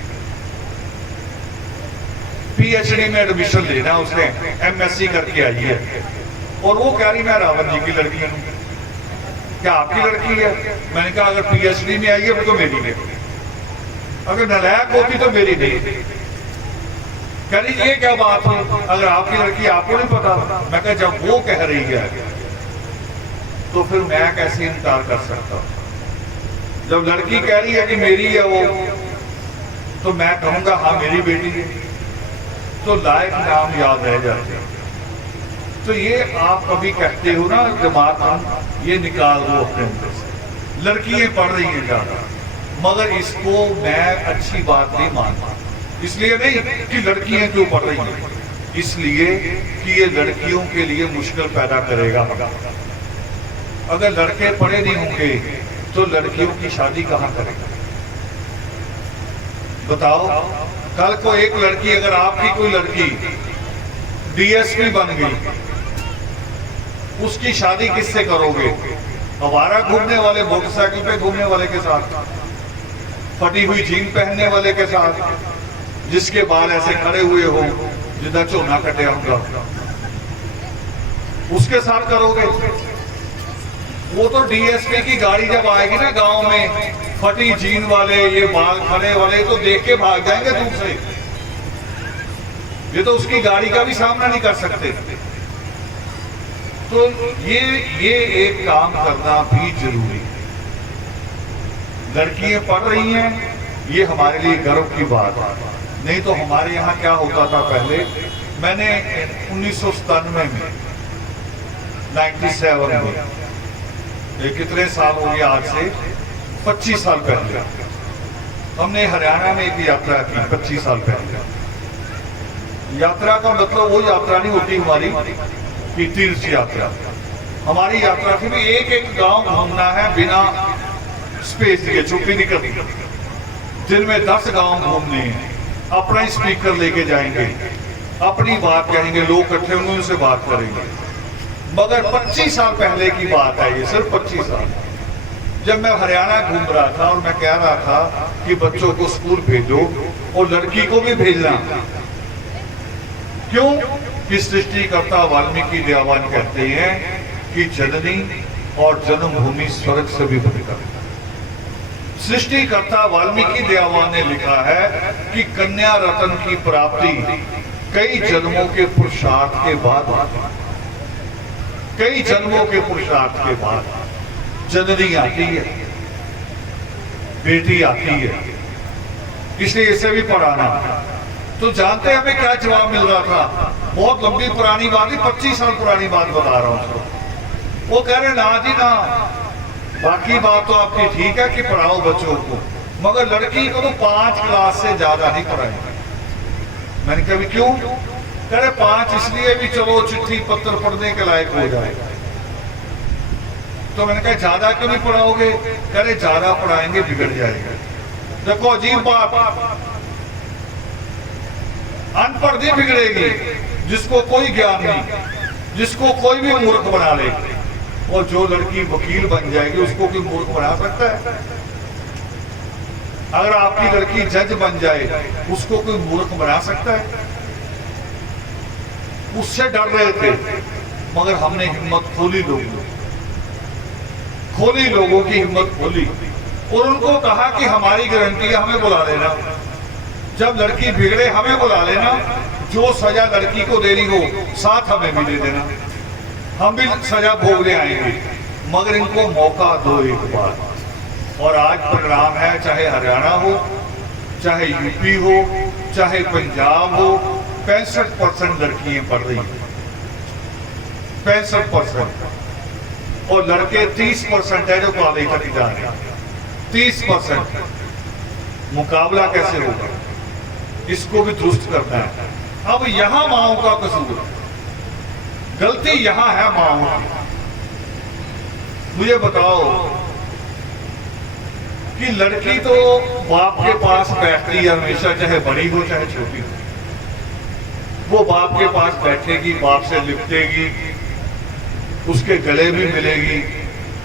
पीएचडी में एडमिशन लेना, उसने एमएससी करके आई है, और वो कह रही मैं रावत जी की लड़की हूं। क्या आपकी लड़की है? मैंने कहा अगर पीएचडी में आई है वो तो मेरी है, अगर नालायक होती तो मेरी नहीं। कह रही ये क्या बात है, अगर आपकी लड़की आपको नहीं पता? मैं कहा जब वो कह रही है तो फिर मैं कैसे इनकार कर सकता हूं? जब लड़की कह रही है कि मेरी है वो, तो मैं कहूंगा हाँ मेरी बेटी है, तो लायक नाम याद रह जाते हैं। तो ये आप कभी कहते हो ना दिमाग हम ये निकाल दो अपने अंदर से, लड़कियां पढ़ रही हैं ज्यादा, मगर इसको मैं अच्छी बात नहीं मानता। इसलिए नहीं कि लड़कियां क्यों पढ़ रही हैं, इसलिए कि ये लड़कियों के लिए मुश्किल पैदा करेगा। अगर लड़के पढ़े नहीं होंगे तो लड़कियों की शादी कहां करेगा? बताओ, कल को एक लड़की, अगर आपकी कोई लड़की डीएसपी बन गई, उसकी शादी किससे करोगे? हमारा घूमने वाले, मोटरसाइकिल पे घूमने वाले के साथ, फटी हुई जीन पहनने वाले के साथ, जिसके बाल ऐसे खड़े हुए हो जितना चोना कटे होगा, उसके साथ करोगे? वो तो डीएसपी की गाड़ी जब आएगी ना गांव में, फटी जीन वाले, ये बाल खड़े वाले, तो देख के भाग जाएंगे दूर से। ये तो उसकी गाड़ी का भी सामना नहीं कर सकते। तो ये एक काम करना भी जरूरी है। लड़कियां पढ़ रही हैं, ये हमारे लिए गर्व की बात है। नहीं तो हमारे यहाँ क्या होता था पहले, मैंने 1997 में 97 में, ये कितने साल हो गए, आज से 25 साल पहले हमने हरियाणा में एक यात्रा की। 25 साल पहले यात्रा का मतलब वो यात्रा नहीं होती हमारी कि तीर्थ यात्रा, हमारी यात्रा थी भी एक एक गांव घूमना है बिना स्पेस दिए, छुट्टी नहीं करनी, दिन में 10 गांव घूमने हैं, अपना स्पीकर लेके जाएंगे, अपनी बात कहेंगे, लोग इकट्ठे होंगे उनसे बात करेंगे। मगर 25 साल पहले की बात है ये, सिर्फ 25 साल। जब मैं हरियाणा घूम रहा था और मैं कह रहा था कि बच्चों को स्कूल भेजो और लड़की को भी भेजना, क्यों कि सृष्टिकर्ता वाल्मीकि दयावान कहते हैं कि जननी और जन्मभूमि स्वर्ग से भी बढ़कर। सृष्टिकर्ता वाल्मीकि दयावान ने लिखा है कि कन्या रत्न की प्राप्ति कई जन्मों के पुरुषार्थ के बाद, कई जन्मों के पुरुषार्थ के बाद जननी आती है, बेटी आती है। इसलिए इसे भी पढ़ाना। तो जानते हैं हमें क्या जवाब मिल रहा था? बहुत लंबी पुरानी बात है, 25 साल पुरानी बात बता रहा हूं। वो कह रहे ना जी ना, बाकी बात तो आपकी ठीक है कि पढ़ाओ बच्चों को, मगर लड़की को तो 5 क्लास से ज्यादा नहीं पढ़ाएंगे। मैंने कहा क्यों? कह रहे 5 इसलिए भी चलो चिट्ठी पत्र पढ़ने के लायक हो जाएगा। तो मैंने कहा ज्यादा क्यों नहीं पढ़ाओगे? कह रहे ज्यादा पढ़ाएंगे बिगड़ जाएगा। देखो अजीब बात, अनपढ़ नहीं बिगड़ेगी, जिसको कोई ज्ञान नहीं, जिसको कोई भी मूर्ख बना ले। और जो लड़की वकील बन जाएगी उसको कोई मूर्ख बना सकता है? अगर आपकी लड़की जज बन जाए उसको कोई मूर्ख बना सकता है? उससे डर रहे थे, मगर हमने हिम्मत खोली, लोगों की हिम्मत खोली और उनको कहा कि हमारी गारंटी है, हमें बुला लेना। जब लड़की बिगड़े हमें बुला लेना, जो सजा लड़की को देनी हो साथ हमें भी दे देना, हम भी सजा भोगने आएंगे, मगर इनको मौका दो एक बार। और आज परिणाम है, चाहे हरियाणा हो, चाहे यूपी हो, चाहे पंजाब हो, 65% लड़कियां पढ़ रही हैं, 65%। और लड़के 30% है जो कॉलेज तक जा रहे हैं, 30%। मुकाबला कैसे होगा? इसको भी दुरुस्त करना है। अब यहां माओ का कसूर, गलती यहां है माओ की। मुझे बताओ कि लड़की तो बाप के पास बैठती है हमेशा, चाहे बड़ी हो चाहे छोटी हो। वो बाप के पास बैठेगी, बाप से लिपटेगी, उसके गले भी मिलेगी।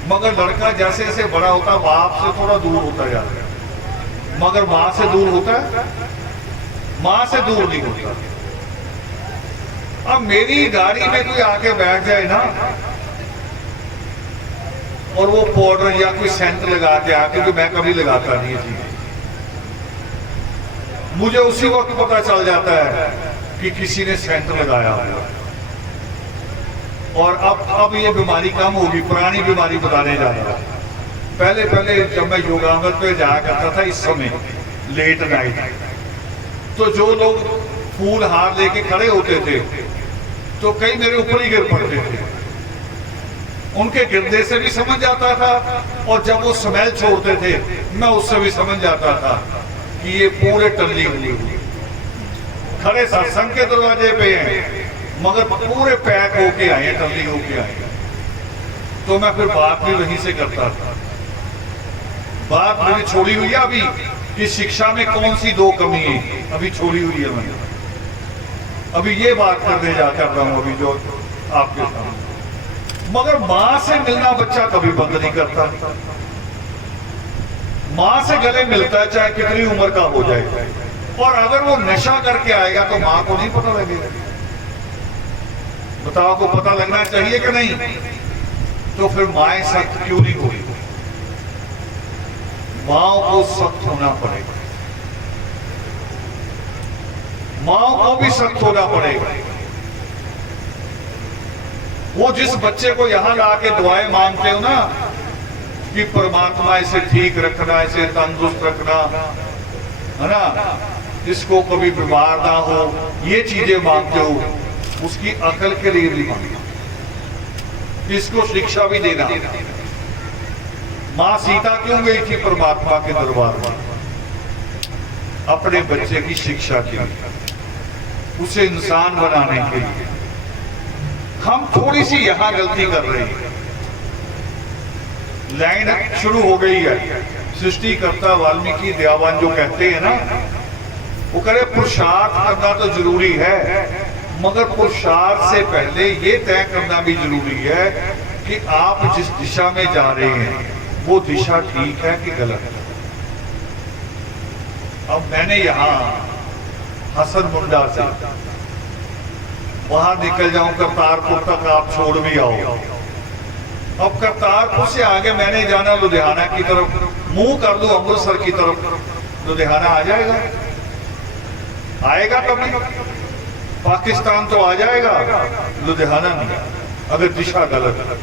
मगर लड़का जैसे जैसे बड़ा होता बाप से थोड़ा दूर होता जाता है, मगर मां से दूर होता है? मां से दूर नहीं होता। अब मेरी गाड़ी में कोई आके बैठ जाए ना और वो पाउडर या कोई सेंट लगा के आके, क्योंकि मैं कभी लगाता नहीं है, मुझे उसी वक्त पता चल जाता है कि किसी ने सेंट लगाया हुआ। और अब ये बीमारी कम होगी, पुरानी बीमारी बताने जा रहा है। पहले जब मैं योगांगन पे जाया करता था, इस समय लेट नाइट, तो जो लोग फूल हार लेके खड़े होते थे तो कई मेरे ऊपर ही गिर पड़ते थे। उनके गिरने से भी समझ जाता था, और जब वो स्मेल छोड़ते थे मैं उससे भी समझ जाता था कि ये पूरे टल्ली हुई खड़े सत्संग के दरवाजे पे हैं, मगर पूरे पैक होके आए हैं, टल्ली होके आए हैं। तो मैं फिर बात भी वहीं से करता था। बात मैंने छोड़ी हुई है अभी कि शिक्षा में कौन सी 2 कमी है, अभी छोड़ी हुई है मैंने। अभी ये बात करने जा कर रहा हूं अभी जो आपके सामने। मगर मां से मिलना बच्चा कभी बंद नहीं करता। मां से गले मिलता है चाहे कितनी उम्र का हो जाए। और अगर वो नशा करके आएगा तो मां को नहीं पता लगेगा। बताओ, को पता लगना चाहिए कि नहीं? तो फिर माएं सख्त क्यों नहीं हुई? माओ को सख्त होना पड़ेगा, माओ को भी सख्त होना पड़ेगा। वो जिस बच्चे को यहां लाके दुआएं मांगते हो ना कि परमात्मा इसे ठीक रखना, इसे तंदुरुस्त रखना, है ना, इसको कभी बीमार ना हो, ये चीजें मांगते हो, उसकी अकल के लिए भी मांगना, इसको शिक्षा भी देना। मां सीता क्यों गई थी परमात्मा के दरबार में? अपने बच्चे की शिक्षा के लिए, उसे इंसान बनाने के लिए। हम थोड़ी सी यहां गलती कर रहे हैं। लाइन शुरू हो गई है। सृष्टिकर्ता वाल्मीकि दयावान जो कहते हैं ना, वो करे पुरुषार्थ करना तो जरूरी है, मगर पुरुषार्थ से पहले ये तय करना भी जरूरी है कि आप जिस दिशा में जा रहे हैं वो दिशा ठीक है कि गलत है। अब मैंने यहां हसन मुंडा से वहां निकल जाऊं करतारपुर तक, आप छोड़ भी आओ। अब करतारपुर से आगे मैंने जाना लुधियाना की तरफ, मुंह कर दूं अमृतसर की तरफ, लुधियाना आ जाएगा? आएगा कभी? पाकिस्तान तो आ जाएगा, लुधियाना नहीं। अगर दिशा गलत है,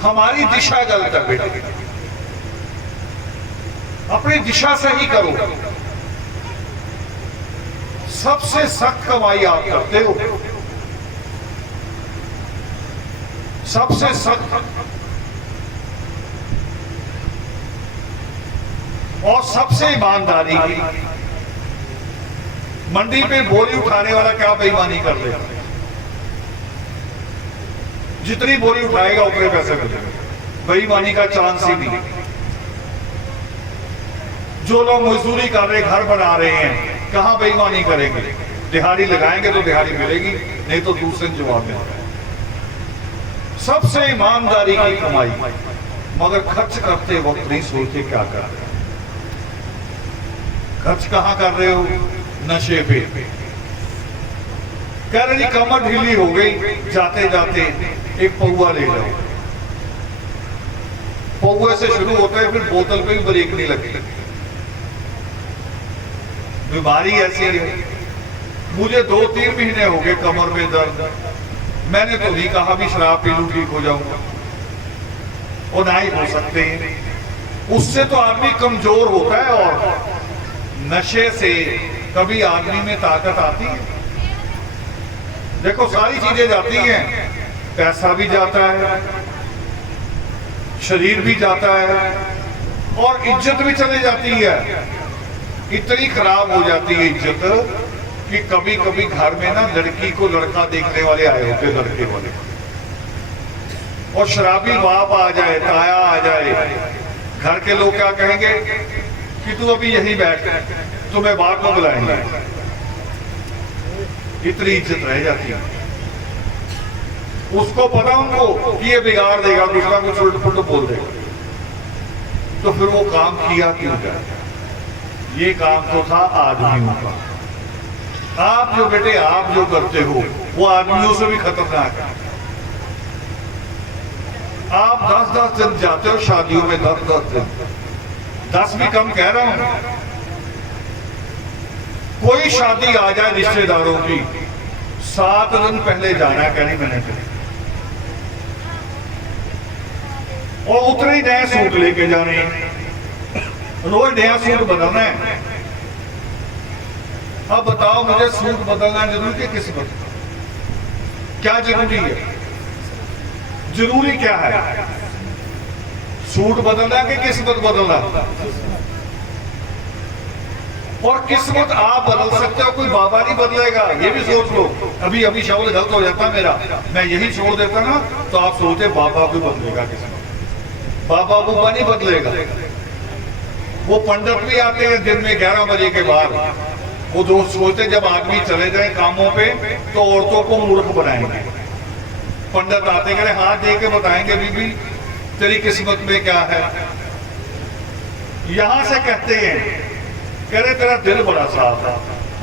हमारी दिशा गलत है बेटे, अपनी दिशा सही करो। सबसे सख्त कमाई आप करते हो, सबसे सख्त और सबसे ईमानदारी की। मंडी पे बोरी उठाने वाला क्या बेईमानी कर ले? जितनी बोरी उठाएगा उतने पैसे मिलेंगे, बेईमानी का चांस ही नहीं। जो लोग मजदूरी कर रहे, घर बना रहे हैं, कहां बेईमानी करेंगे? दिहाड़ी लगाएंगे तो दिहाड़ी मिलेगी, नहीं तो दूसरे जवाब मिलेगा। सबसे ईमानदारी की कमाई, मगर खर्च करते वक्त नहीं सोचते क्या कर रहे हो। खर्च कहां कर रहे हो? नशे पे। कह रहे जी कमर ढीली हो गई, जाते जाते एक पौआ ले जाओ। पौए से शुरू होता है, फिर बोतल पे भी ब्रेक नहीं लगती। बीमारी ऐसी है। मुझे 2-3 महीने हो गए कमर में दर्द, मैंने तो नहीं कहा भी शराब पी लूं ठीक हो जाऊंगा, और ना ही हो सकते हैं। उससे तो आदमी कमजोर होता है, और नशे से कभी आदमी में ताकत आती है? देखो सारी चीजें जाती हैं, पैसा भी जाता है, शरीर भी जाता है, और इज्जत भी चली जाती है। इतनी खराब हो जाती है इज्जत कि कभी कभी घर में ना लड़की को लड़का देखने वाले आए होते, लड़के वाले, और शराबी बाप आ जाए, ताया आ जाए, घर के लोग क्या कहेंगे कि तू अभी यहीं बैठ, तुम्हें बाद में बुलाएंगे। इतनी इज्जत रह जाती है। उसको पता उनको कि ये बिगाड़ देगा, दूसरा कुछ उल्ट पुल्ट बोल देगा, तो फिर वो काम किया क्यों जाए? ये काम तो था आदमियों का। आप जो बेटे आप जो करते हो वो आदमियों से भी खतरनाक है। आप 10-10 दिन जाते हो शादियों में, 10-10 दिन, 10 भी कम कह रहा हूं। कोई शादी आ जाए रिश्तेदारों की, 7 दिन पहले जाना है, कहनी मैंने तो, और उतने ही नए सूट लेके जाने, रोज नया सूट बदलना है। अब बताओ मुझे, सूट बदलना जरूरी है? किस्मत क्या जरूरी है? जरूरी क्या है? सूट बदलना कि किस्मत बदलना? और किस्मत आप बदल सकते हो, कोई बाबा नहीं बदलेगा, ये भी सोच लो। अभी अभी शब्द गलत हो जाता मेरा, मैं यही छोड़ देता ना, तो आप सोचते बाबा को बदलेगा किस्मत। बाबा बुबा नहीं बदलेगा। वो पंडित भी आते हैं दिन में 11 बजे के बाद, वो दोस्त सोचते जब आदमी चले जाए कामों पे तो औरतों को मूर्ख बनाएंगे। पंडित आते कह रहे हाथ दे के बताएंगे बीबी तेरी किस्मत में क्या है। यहां से कहते हैं, कह रहे तेरा दिल बड़ा साफ है।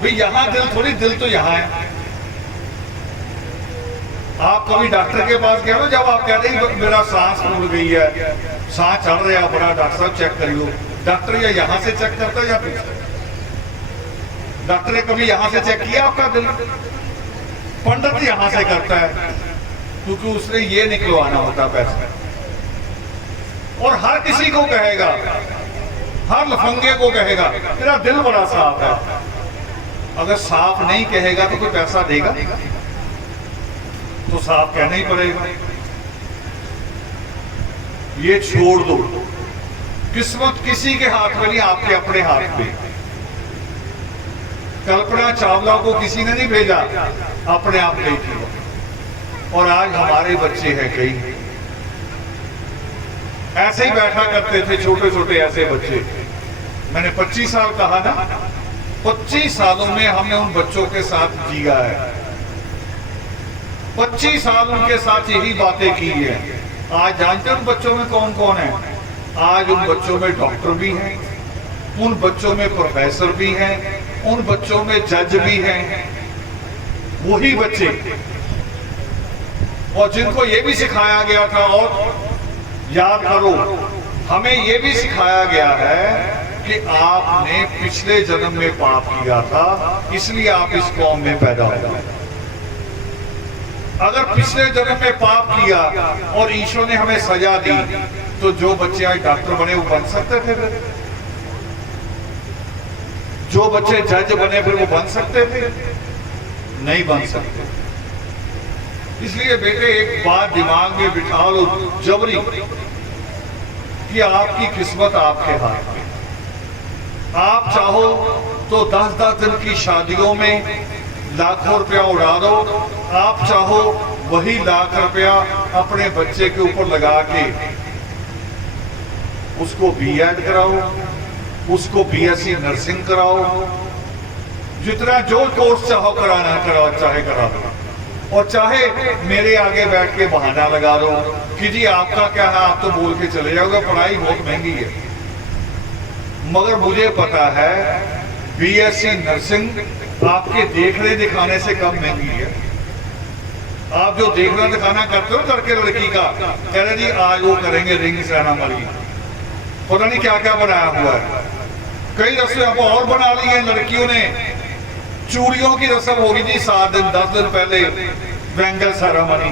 भाई यहां दिल थोड़ी, दिल तो यहां है। आप कभी डॉक्टर के पास गए हो, जब आप कहते हैं मेरा सांस फूल गई है, सांस चढ़ रहा है, बड़ा डॉक्टर साहब चेक करियो, डॉक्टर या यहां से चेक करता है या पीछे? डॉक्टर ने कभी यहां से चेक किया आपका दिल? पंडित यहां से करता है, क्योंकि उसने ये निकलवाना होता पैसा। और हर किसी को कहेगा, हर लफंगे को कहेगा तेरा दिल बड़ा साफ है। अगर साफ नहीं कहेगा तो कोई पैसा देगा? तो साफ कहना ही पड़ेगा। ये छोड़ दो, किस्मत किसी के हाथ में नहीं, आपके अपने हाथ में। कल्पना चावला को किसी ने नहीं भेजा, अपने आप गई थी। और आज हमारे बच्चे हैं कई ऐसे ही बैठा करते थे, छोटे छोटे ऐसे बच्चे। मैंने 25 साल कहा ना, 25 सालों में हमने उन बच्चों के साथ जिया है, 25 साल उनके साथ यही बातें की है। आज जानते हैं उन बच्चों में कौन कौन है? आज उन बच्चों में डॉक्टर भी हैं, उन बच्चों में प्रोफेसर भी हैं, उन बच्चों में जज भी हैं। वही बच्चे और जिनको ये भी सिखाया गया था, और याद करो हमें ये भी सिखाया गया है कि आपने पिछले जन्म में पाप किया था, इसलिए आप इस कौम में पैदा हुए। अगर पिछले जन्म में पाप किया और ईश्वर ने हमें सजा दी, तो जो बच्चे आज डॉक्टर बने वो बन सकते थे फिर? जो बच्चे जज बने फिर वो बन सकते थे? नहीं बन सकते। इसलिए बेटे एक बात दिमाग में बिठा लो जबरी, कि आपकी किस्मत आपके हाथ में। आप चाहो तो 10-10 दिन की शादियों में लाखों रुपया उड़ा दो, आप चाहो वही लाख रुपया अपने बच्चे के ऊपर लगा के उसको बीएड कराओ, उसको बीएससी नर्सिंग कराओ, जितना जो कोर्स चाहो कराना चाहे करा दो, और चाहे मेरे आगे बैठ के बहाना लगा दो कि जी आपका क्या है, आप तो बोल के चले जाओगे, पढ़ाई बहुत महंगी है। मगर मुझे पता है बीएससी नर्सिंग आपके देखने दिखाने से कम महंगी है। आप जो देखना दिखाना करते हो लड़के लड़की का, कह रहे जी आज वो करेंगे रिंग सेरेमनी, पता नहीं क्या क्या बनाया हुआ है। कई रस्में अब और बना ली हैं लड़कियों ने। चूड़ियों की रस्म होगी जी 7 दिन 10 दिन पहले, बैंगल सेरेमनी,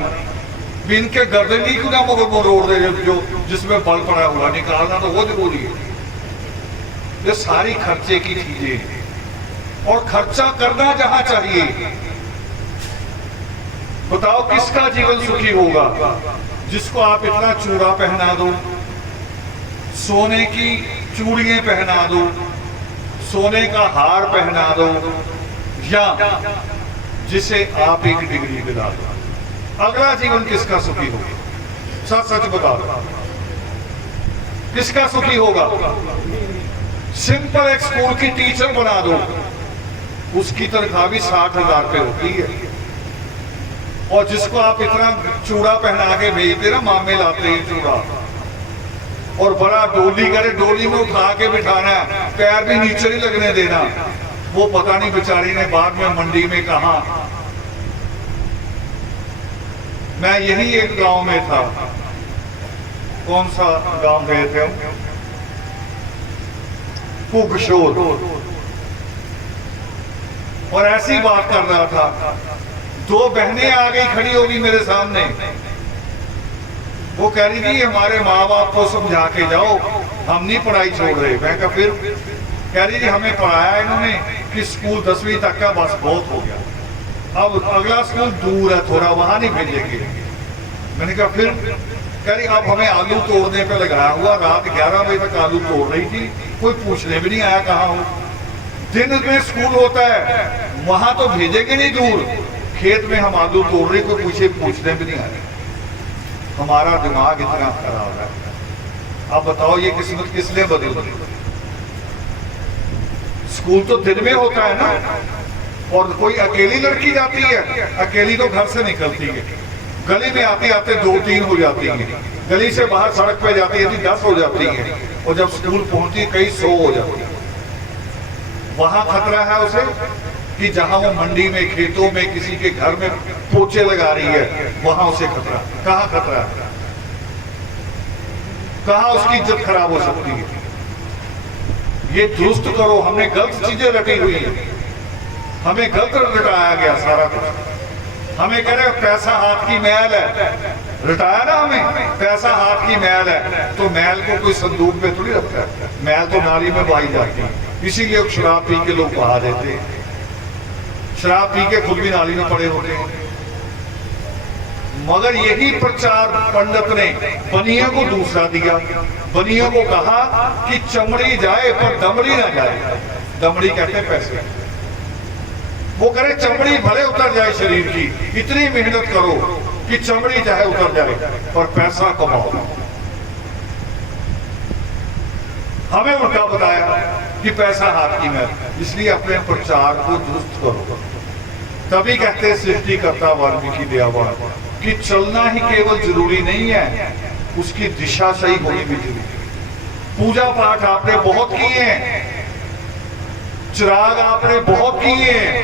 बिन के गर्दन ही क्यों ना मरोड़ दे, जो जिसमें बल पड़ा हुआ निकालना तो वो जरूरी है। ये सारी खर्चे की चीजें हैं, और खर्चा करना जहां चाहिए। बताओ किसका जीवन सुखी होगा? जिसको आप इतना चूड़ा पहना दो, सोने की चूड़ियां पहना दो, सोने का हार पहना दो, या जिसे आप एक डिग्री दिला दो। अगला जीवन किसका सुखी होगा? सच सच बता दो, किसका सुखी होगा? सिंपल एक स्कूल की टीचर बना दो, उसकी तनख्वाह भी 60,000 रुपये होती है। और जिसको आप इतना चूड़ा पहना के भेजते ना, मामे लाते हैं चूड़ा, और बड़ा डोली करे, डोली में उठा के बिठाना, पैर भी नीचे नहीं लगने देना। वो पता नहीं बेचारी ने बाद में मंडी में कहा। मैं यही एक गांव में था, कौन सा गांव गए थे हम? कुगशोर, और ऐसी बात कर रहा था। 2 बहनें आ गई, खड़ी होगी मेरे सामने। वो कह रही थी हमारे माँ बाप को समझा के जाओ, हम नहीं पढ़ाई छोड़ रहे। मैं कहा फिर? कह रही थी हमें पढ़ाया इन्होंने कि स्कूल 10वीं तक का बस बहुत हो गया, अब अगला स्कूल दूर है थोड़ा, वहां नहीं भेजेंगे। मैंने कहा फिर? कह रही अब हमें आलू तोड़ने पे लगाया हुआ, रात 11 बजे तक आलू तोड़ रही थी, कोई पूछने भी नहीं आया कहाँ हो। दिन में स्कूल होता है, वहां तो भेजेंगे नहीं दूर, खेत में हम आलू तोड़ रहे, कोई पूछने भी नहीं आया। हमारा दिमाग इतना खराब है। अब बताओ ये किस्मत किसने बदल दी? स्कूल तो दिन में होता है ना, और कोई अकेली लड़की जाती है, अकेली तो घर से निकलती है, गली में आते आते 2-3 हो जाती है, गली से बाहर सड़क पे जाती है 10 हो जाती है, और जब स्कूल पहुंचती कई 100 हो जाती है। वहां खतरा है उसे कि जहां वो मंडी में, खेतों में, किसी के घर में पोछे लगा रही है, वहां उसे खतरा। कहां खतरा है? कहां उसकी इज्जत खराब हो सकती है? ये दुरुस्त करो। हमने गलत चीजें रटी हुई है, हमें गलत रटाया गया सारा कुछ। हमें कह रहे पैसा हाथ की मैल है, रटाया ना हमें, पैसा हाथ की मैल है, तो मैल को कोई संदूक में थोड़ी रखता है, मैल तो नाली में बहाई जाती है। इसीलिए शराब पी के लोग बहा देते हैं, शराब पी के खुद भी नाली में पड़े होते हैं। मगर यही प्रचार पंडित ने बनिया को दूसरा दिया। बनिया को कहा कि चमड़ी जाए पर दमड़ी ना जाए। दमड़ी कहते हैं पैसे। वो करे चमड़ी भले उतर जाए शरीर की, इतनी मेहनत करो कि चमड़ी चाहे उतर जाए, पर पैसा कमाओ। हमें उल्टा बताया कि पैसा हाथ की मैल, इसलिए अपने प्रचार को दुरुस्त करो। तभी कहते सृष्टिकर्ता वाल्मीकि दयावान कि चलना ही केवल जरूरी नहीं है, उसकी दिशा सही होनी भी जरूरी है। पूजा पाठ आपने बहुत किए हैं, चिराग आपने बहुत किए हैं,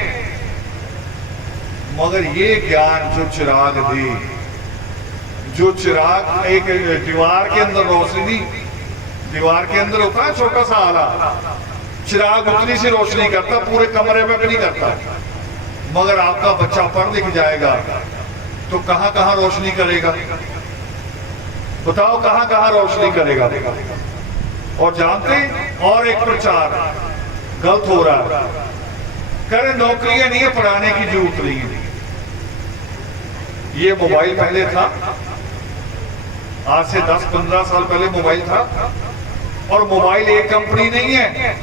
मगर ये ज्ञान जो चिराग दे, जो चिराग एक दीवार के अंदर रोशनी, दीवार के अंदर होता है छोटा सा आला, चिराग उतनी सी रोशनी करता, पूरे कमरे में भी नहीं करता। मगर आपका बच्चा पढ़ लिख जाएगा तो कहां कहां रोशनी करेगा, बताओ कहां कहां रोशनी करेगा। और जानते, और एक प्रचार गलत हो रहा है, करे नौकरियां नहीं है, पढ़ाने की जरूरत नहीं है। ये मोबाइल पहले था, आज से 10-15 साल पहले मोबाइल था, और मोबाइल एक कंपनी नहीं है,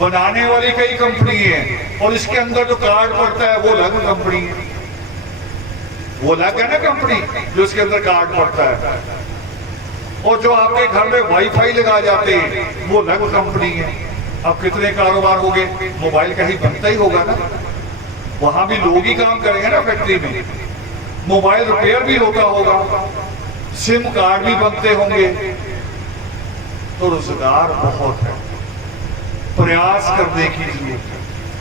बनाने वाली कई कंपनी है, और इसके अंदर जो कार्ड पड़ता है वो अलग कंपनी है, वो अलग है ना कंपनी जो इसके अंदर कार्ड पड़ता है। और जो आपके घर में वाईफाई लगा जाते हैं वो अलग कंपनी है। अब कितने कारोबार हो गए, मोबाइल का ही बनता ही होगा ना, वहां भी लोग ही काम करेंगे ना फैक्ट्री में, मोबाइल रिपेयर भी होता होगा, सिम कार्ड भी बनते होंगे। तो रोजगार बहुत है, प्रयास करने की जरूरत है।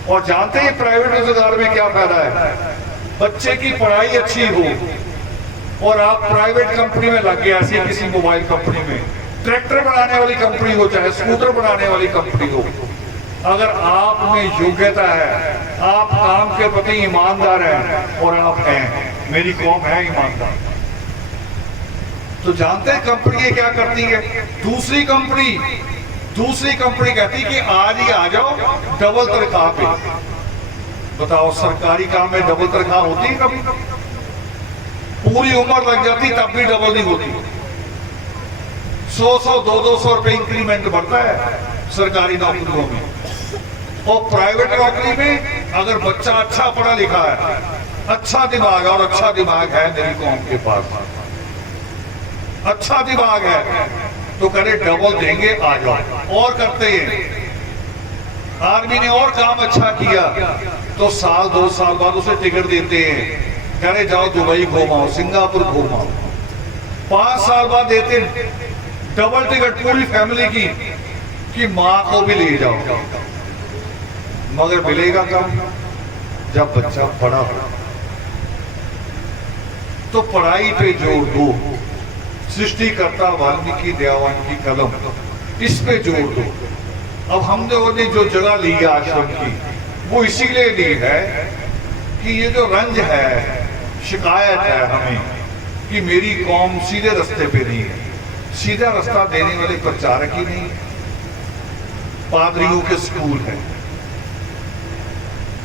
और जानते हैं प्राइवेट रोजगार में क्या फायदा है, बच्चे की पढ़ाई अच्छी हो और आप प्राइवेट कंपनी में लग गए, ऐसी किसी मोबाइल कंपनी में, ट्रैक्टर बनाने वाली कंपनी हो चाहे स्कूटर बनाने वाली कंपनी हो, अगर आप में योग्यता है, आप काम के प्रति ईमानदार हैं, और आप हैं, मेरी कौम है ईमानदार, तो जानते हैं कंपनी क्या करती है, दूसरी कंपनी कहती कि आज ही आ जाओ डबल तनख्वाह पे। बताओ सरकारी काम में डबल तनख्वाह होती है कभी? पूरी उम्र लग जाती तब भी डबल नहीं होती। 100-200 रुपए इंक्रीमेंट बढ़ता है सरकारी नौकरियों में, और प्राइवेट नौकरी में अगर बच्चा अच्छा पढ़ा लिखा है, अच्छा दिमाग है, और अच्छा दिमाग है मेरी कौम के पास, अच्छा दिमाग है, तो करे डबल देंगे आ जाओ। और करते हैं, आदमी ने और काम अच्छा किया तो 1-2 साल बाद उसे टिकट देते हैं, करे जाओ दुबई घूमाओ, सिंगापुर घूमाओ। 5 साल बाद देते डबल टिकट पूरी फैमिली की कि मां को भी ले जाओ। मगर मिलेगा कब? जब बच्चा बड़ा हो। तो पढ़ाई पे जोर दो, सृष्टिकर्ता वाल्मीकि दयावान की कलम, इस पे जोर दो। अब हमने जो जगह ली है आश्रम की, वो इसीलिए ली है कि ये जो रंज है, शिकायत है हमें कि मेरी कौम सीधे रास्ते पे नहीं है, सीधा रास्ता देने वाले प्रचारक ही नहीं, पादरियों के स्कूल है,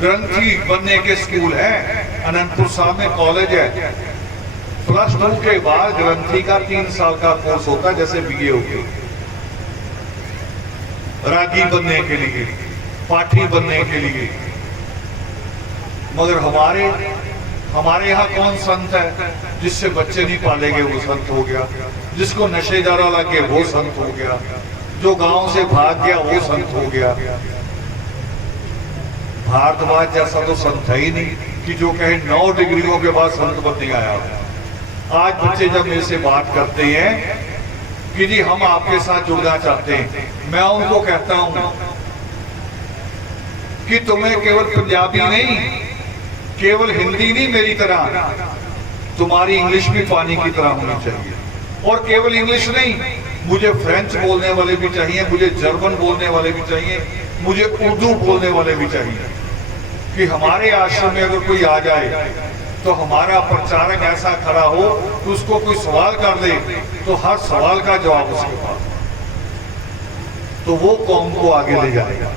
ग्रंथी बनने के स्कूल है, अनंतपुर साहब में कॉलेज है, +2 के बाद ग्रंथी का 3 साल का कोर्स होता है, जैसे बीए होगी, रागी बनने के लिए, पाठी बनने के लिए। मगर हमारे यहाँ कौन संत है? जिससे बच्चे नहीं पालेंगे वो संत हो गया, जिसको नशे ज्यादा लगे वो संत हो गया, जो गांव से भाग गया वो संत हो गया। भारद्वाज जैसा तो संत है ही नहीं कि जो कहे 9 डिग्रियों के बाद संत बनने आया। आज बच्चे जब मेरे से बात करते हैं कि जी हम आपके साथ जुड़ना चाहते हैं, मैं उनको कहता हूं कि तुम्हें केवल पंजाबी नहीं, केवल हिंदी नहीं, मेरी तरह तुम्हारी इंग्लिश भी पानी की तरह होनी चाहिए। और केवल इंग्लिश नहीं, मुझे फ्रेंच बोलने वाले भी चाहिए, मुझे जर्मन बोलने वाले भी चाहिए, मुझे उर्दू बोलने वाले भी चाहिए, कि हमारे आश्रम में अगर कोई आ जाए तो हमारा प्रचारक ऐसा खड़ा हो कि उसको कोई सवाल कर दे तो हर सवाल का जवाब उसके पास, तो वो कौम को आगे ले जाएगा।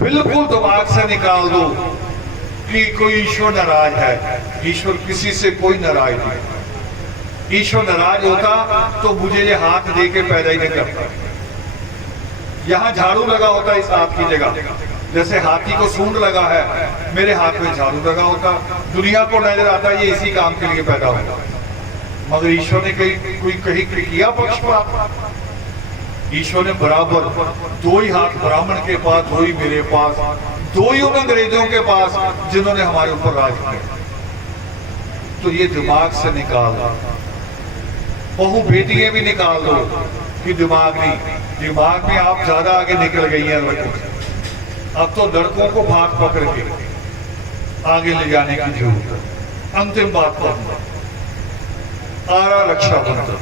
बिल्कुल दिमाग से निकाल दो कि कोई ईश्वर नाराज है, ईश्वर किसी से कोई नाराज नहीं। ईश्वर नाराज होता तो मुझे ये हाथ दे के पैदा ही नहीं करता। यहाँ झाड़ू लगा होता इस हाथ की जगह, जैसे हाथी को सूंड लगा है, मेरे हाथ में झाड़ू लगा होता, दुनिया को नजर आता ये इसी काम के लिए पैदा होगा। मगर ईश्वर ने कहीं किया पक्षपात? ईश्वर ने बराबर 2 ही हाथ ब्राह्मण के पास, 2 ही मेरे पास, 2 ही उन अंग्रेजों के पास जिन्होंने हमारे ऊपर राज किया। तो ये दिमाग से निकाल बहू बेटियां भी निकाल दो कि दिमाग नहीं, दिमाग में आप ज्यादा आगे निकल गई हैं लड़कों से। अब तो लड़कों को हाथ पकड़ के आगे ले जाने की जरूरत है। अंतिम बात कहूंगा, आ रहा रक्षाबंधन।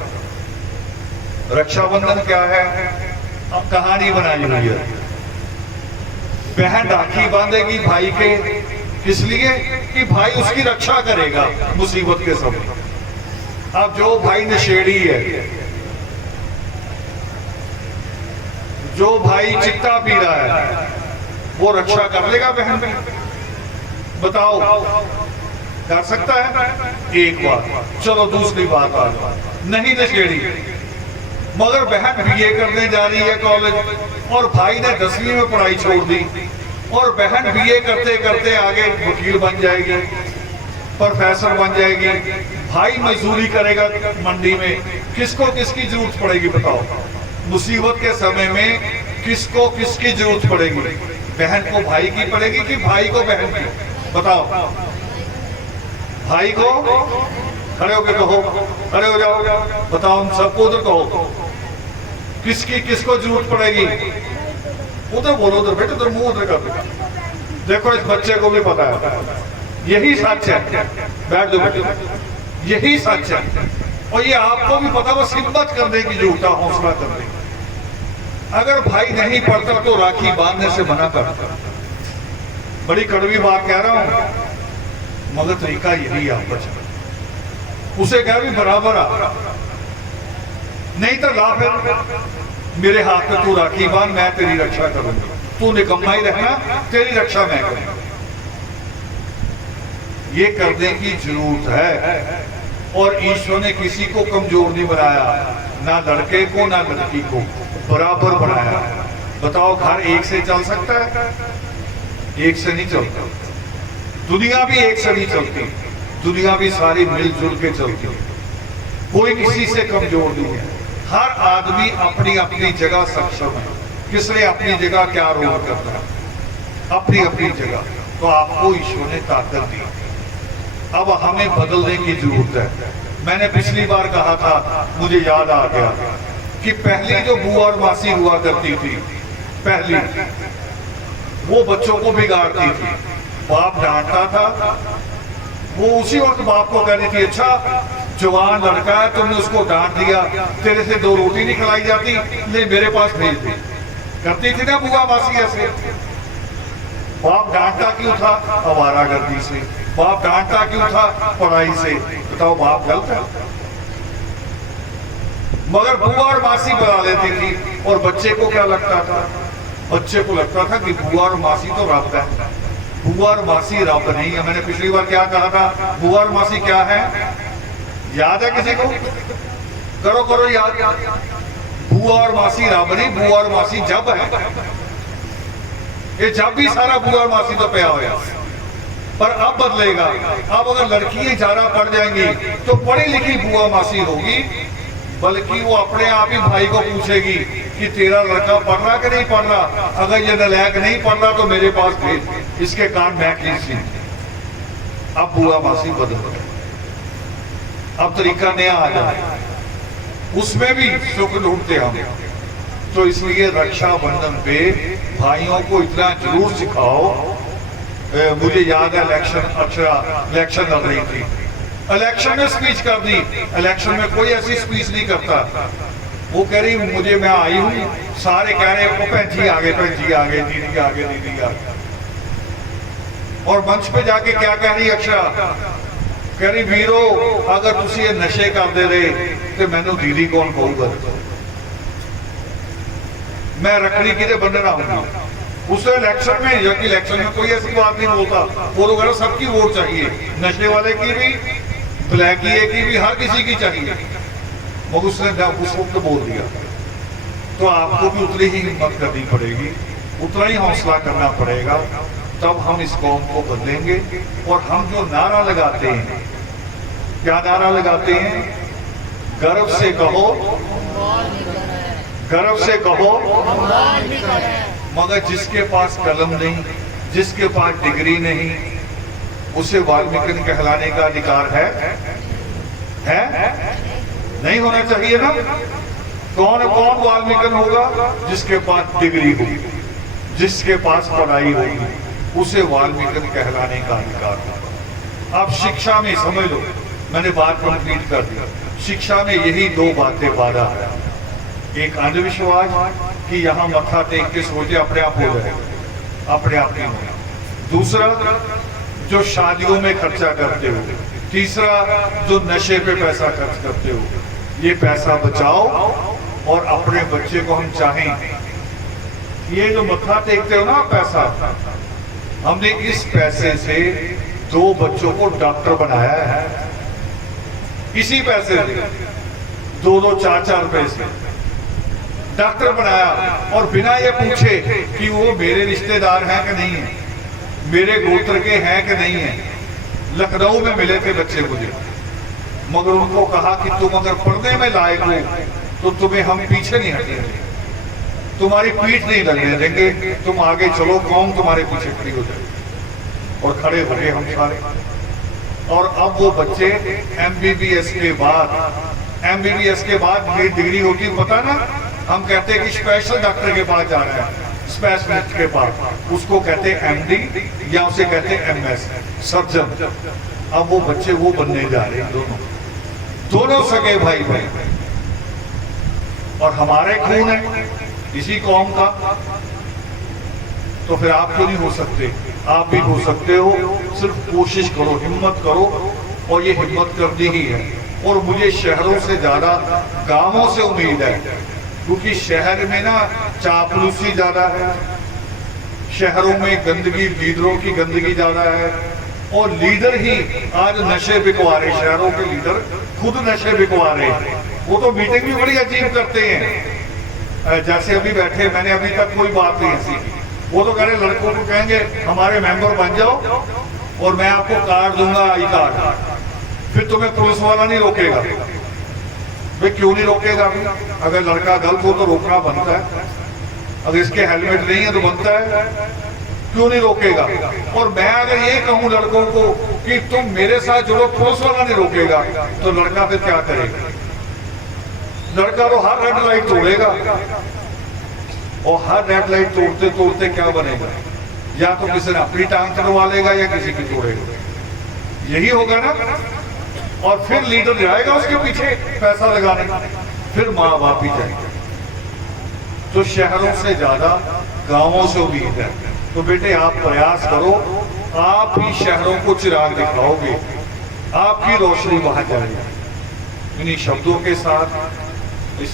रक्षाबंधन क्या है? अब कहानी बनाई हुई है। बहन राखी बांधेगी भाई के, किस लिए? कि भाई उसकी रक्षा करेगा मुसीबत के समय। अब जो भाई नशेड़ी है, जो भाई चिट्टा पी रहा है, वो रक्षा कर लेगा बहन की? बताओ, कर सकता है? एक बात। चलो दूसरी बात आ जाओ, नहीं नशेड़ी मगर बहन बीए करने जा रही है कॉलेज और भाई ने 10वीं में पढ़ाई छोड़ दी और बहन बीए करते करते आगे वकील बन जाएगी, प्रोफेसर बन जाएगी, भाई मजदूरी करेगा मंडी में, किसको किसकी जरूरत पड़ेगी? बताओ, मुसीबत के समय में किसको किसकी जरूरत पड़ेगी? बहन को भाई की पड़ेगी कि भाई को बहन की? बताओ। भाई को खड़े होके कहो, खड़े हो जाओ, बताओ, हम सबको उधर कहो, किसकी किसको जरूरत पड़ेगी? उधर बोलो, उधर बेटे, उधर मुंह उधर कर। देखो इस बच्चे को भी पता है यही सच है। बैठ दो बेटे, यही सच है और ये आपको भी पता। बस हिम्मत करने की जरूरत है, हौसला करने की। अगर भाई नहीं पढ़ता तो राखी बांधने से मना करता। बड़ी कड़वी बात कह रहा हूं मगर तरीका यही है। बच्चा उसे कह भी बराबर आ, नहीं तो ला फिर मेरे हाथ में तू राखी बांध, मैं तेरी रक्षा करूंगा। तू निकम्मा ही रहना, तेरी रक्षा मैं करूंगा। ये करने की जरूरत है। और ईश्वर ने किसी को कमजोर नहीं बनाया, ना लड़के को ना लड़की को, बराबर बनाया। बताओ, घर एक से चल सकता है? एक से नहीं चलता। दुनिया भी एक से नहीं चलती, दुनिया भी सारी मिलजुल के चलती है। कोई किसी से कमजोर नहीं है। हर आदमी अपनी अपनी जगह सक्षम है। किसने अपनी जगह क्या रोल करता है? अपनी अपनी जगह। तो आपको ईश्वर ने ताकत दी, अब हमें बदलने की जरूरत है। मैंने पिछली बार कहा था, मुझे याद आ गया कि पहली जो बुआ और मासी हुआ करती थी, पहली वो बच्चों को बिगाड़ती थी। बाप डांटता था, वो उसी वक्त बाप को कहती थी, अच्छा जवान लड़का है, तुमने उसको डांट दिया, तेरे से 2 रोटी नहीं खिलाई जाती, ले मेरे पास भेज दी। करती थी ना बुआ मासी ऐसे। बाप डांटता क्यों था? आवारागर्दी से। बाप डांटता क्यों था? पढ़ाई से। बताओ, बाप गलत है? मगर बुआ और मासी बना लेती थी और बच्चे को क्या लगता था? बच्चे को लगता था कि बुआ और मासी तो रब है। बुआ और मासी रब नहीं है। मैंने पिछली बार क्या कहा था? बुआ और मासी क्या है? याद है किसी को? करो करो याद। बुआ और मासी रब नहीं, बुआ और मासी जब है। ये जब भी सारा बुआ और मासी तो पया हुआ, पर अब बदलेगा। अब अगर लड़कियां ज्यादा पढ़ जाएंगी तो पढ़ी लिखी बुआ मासी होगी, बल्कि वो अपने आप ही भाई को पूछेगी कि तेरा लड़का पढ़ रहा कि नहीं पढ़ रहा? अगर ये नालायक नहीं पढ़ रहा तो मेरे पास भेज, इसके कान मैं किसी। अब बुआ मासी बदल गए, अब तरीका नया आ जाए, उसमें भी सुख ढूंढते हम। तो इसलिए रक्षाबंधन पे भाइयों को इतना जरूर सिखाओ। मुझे याद है इलेक्शन लड़ रही थी, इलेक्शन में स्पीच कर दी। इलेक्शन में कोई ऐसी स्पीच नहीं करता। वो कह रही, मुझे मैं आई हूँ, सारे कह रहे हैं भैन जी आगे, भैन जी आगे, दीदी आगे, दीदी आगे। और मंच पे जाके क्या कह रही अक्षा? कह रही, वीरो अगर तुसी ये नशे करते रहे तो मैनू दीदी कौन कहूगा? मैं रखड़ी किधे बंधना हूँ? उस इलेक्शन में, जबकि इलेक्शन में कोई ऐसी बात नहीं बोलता। वो लोग सबकी वोट चाहिए, नशे वाले की भी, ब्लैकिए की भी, हर किसी की चाहिए। मगर उसने उस वक्त बोल दिया। तो आपको भी उतनी ही हिम्मत करनी पड़ेगी, उतना ही हौसला करना पड़ेगा, तब हम इस कौम को बदलेंगे। और हम जो नारा लगाते हैं, क्या नारा लगाते हैं? गर्व से कहो, गर्व से कहो। मगर जिसके पास कलम नहीं, जिसके पास डिग्री नहीं, उसे वाल्मीकि कहलाने का अधिकार है? नहीं होना चाहिए ना। कौन कौन वाल्मीकि होगा? जिसके पास डिग्री होगी, जिसके पास पढ़ाई होगी, उसे वाल्मीकि कहलाने का अधिकार होगा। आप शिक्षा में समझ लो, मैंने बात कंप्लीट कर दी। शिक्षा में यही दो बातें बाधा है। एक अंधविश्वास कि यहाँ मत्था टेक के सोचे अपने आप हो जाए, अपने आप नहीं होगा। दूसरा, जो शादियों में खर्चा करते हो। तीसरा, जो नशे पे पैसा खर्च करते हो। ये पैसा बचाओ और अपने बच्चे को हम चाहें, ये जो मत्था टेकते हो ना पैसा, हमने इस पैसे से 2 बच्चों को डॉक्टर बनाया है। इसी पैसे से 2-2, 4-4 रुपए से डॉक्टर बनाया, और बिना ये पूछे कि वो मेरे रिश्तेदार हैं कि नहीं है, मेरे गोत्र के हैं कि नहीं है। लखनऊ में मिले थे बच्चे मुझे, मगर उनको कहा कि तुम अगर पढ़ने में लायक हो तो तुम्हें हम पीछे नहीं हटेंगे, तुम्हारी पीठ नहीं लगने देंगे, तुम आगे चलो, कौन तुम्हारे पीछे खड़ी हो जाए। और खड़े हो गए हम सारे। और अब वो बच्चे MBBS के बाद डिग्री होती, पता ना, हम कहते हैं कि स्पेशल डॉक्टर के पास जा रहे हैं, स्पेशलिस्ट के पास, उसको कहते हैं MD या उसे कहते हैं MS, सर्जन। अब वो बच्चे वो बनने जा रहे हैं, दोनों सगे भाई भाई, और हमारे खून है इसी कौम का। तो फिर आप क्यों नहीं हो सकते? आप भी हो सकते हो, सिर्फ कोशिश करो, हिम्मत करो, और ये हिम्मत करनी ही है। और मुझे शहरों से ज्यादा गांवों से उम्मीद है, क्योंकि शहर में ना चापलूसी ज्यादा है, शहरों में गंदगी, लीडरों की गंदगी ज्यादा है, और लीडर ही आज नशे बिकवा रहे, शहरों के लीडर खुद नशे बिकवा रहे। वो तो मीटिंग भी बड़ी अजीब करते हैं, जैसे अभी बैठे, मैंने अभी तक कोई बात नहीं ऐसी की। वो तो कह रहे लड़कों को कहेंगे हमारे मेंबर बन जाओ और मैं आपको कार्ड दूंगा, आई कार्ड, फिर तुम्हें पुलिस वाला नहीं रोकेगा। वे क्यों नहीं रोकेगा? अगर लड़का गलत हो तो रोकना बनता है, अगर इसके हेलमेट नहीं है तो बनता है, क्यों नहीं रोकेगा? और मैं अगर ये कहूं लड़कों को कि तुम मेरे साथ जुड़ो, पुलिस वाला नहीं रोकेगा, तो लड़का फिर क्या करेगा? लड़का तो हर रेड लाइट तोड़ेगा, और हर रेड लाइट तोड़ते तोड़ते क्या बनेगा? या तो किसी ने अपनी टांग तोड़वा लेगा या किसी की तोड़ेगा, यही होगा ना। और फिर लीडर जाएगा उसके पीछे पैसा लगाने, फिर माँ बाप ही जाएंगे। तो शहरों से ज्यादा गांवों से उम्मीद है। तो बेटे आप प्रयास करो, आप ही शहरों को चिराग दिखाओगे, आपकी रोशनी वहां जाएगी। इन्हीं शब्दों के साथ, इस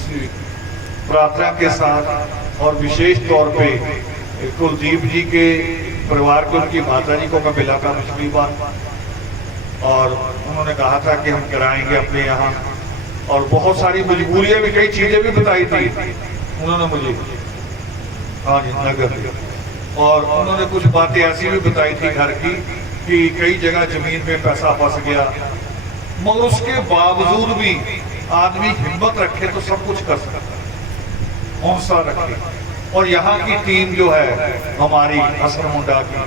प्रार्थना के साथ, और विशेष तौर पे कुलदीप जी के परिवार को, उनकी माता जी को मैं मिला था पिछली बार, और उन्होंने कहा था कि हम कराएंगे अपने यहाँ, और बहुत सारी मजबूरियां भी, कई चीजें भी बताई थी उन्होंने मुझे, हाँ जी, नगर। और उन्होंने कुछ बातें ऐसी भी बताई थी घर की कि कई जगह जमीन में पैसा फंस गया, मगर उसके बावजूद भी आदमी हिम्मत रखे तो सब कुछ कर सकता है, हौसला रखे। और यहाँ की टीम जो है हमारी हसन मुंडा की,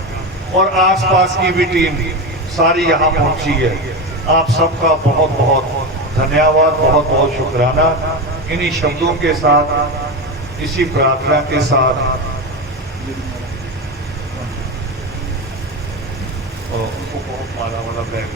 और आसपास की भी टीम सारी यहाँ पहुंची है, आप सबका बहुत बहुत धन्यवाद, बहुत बहुत शुक्राना। इन्हीं शब्दों के साथ, इसी प्रार्थना के साथ, उनको बहुत माला वाला बैग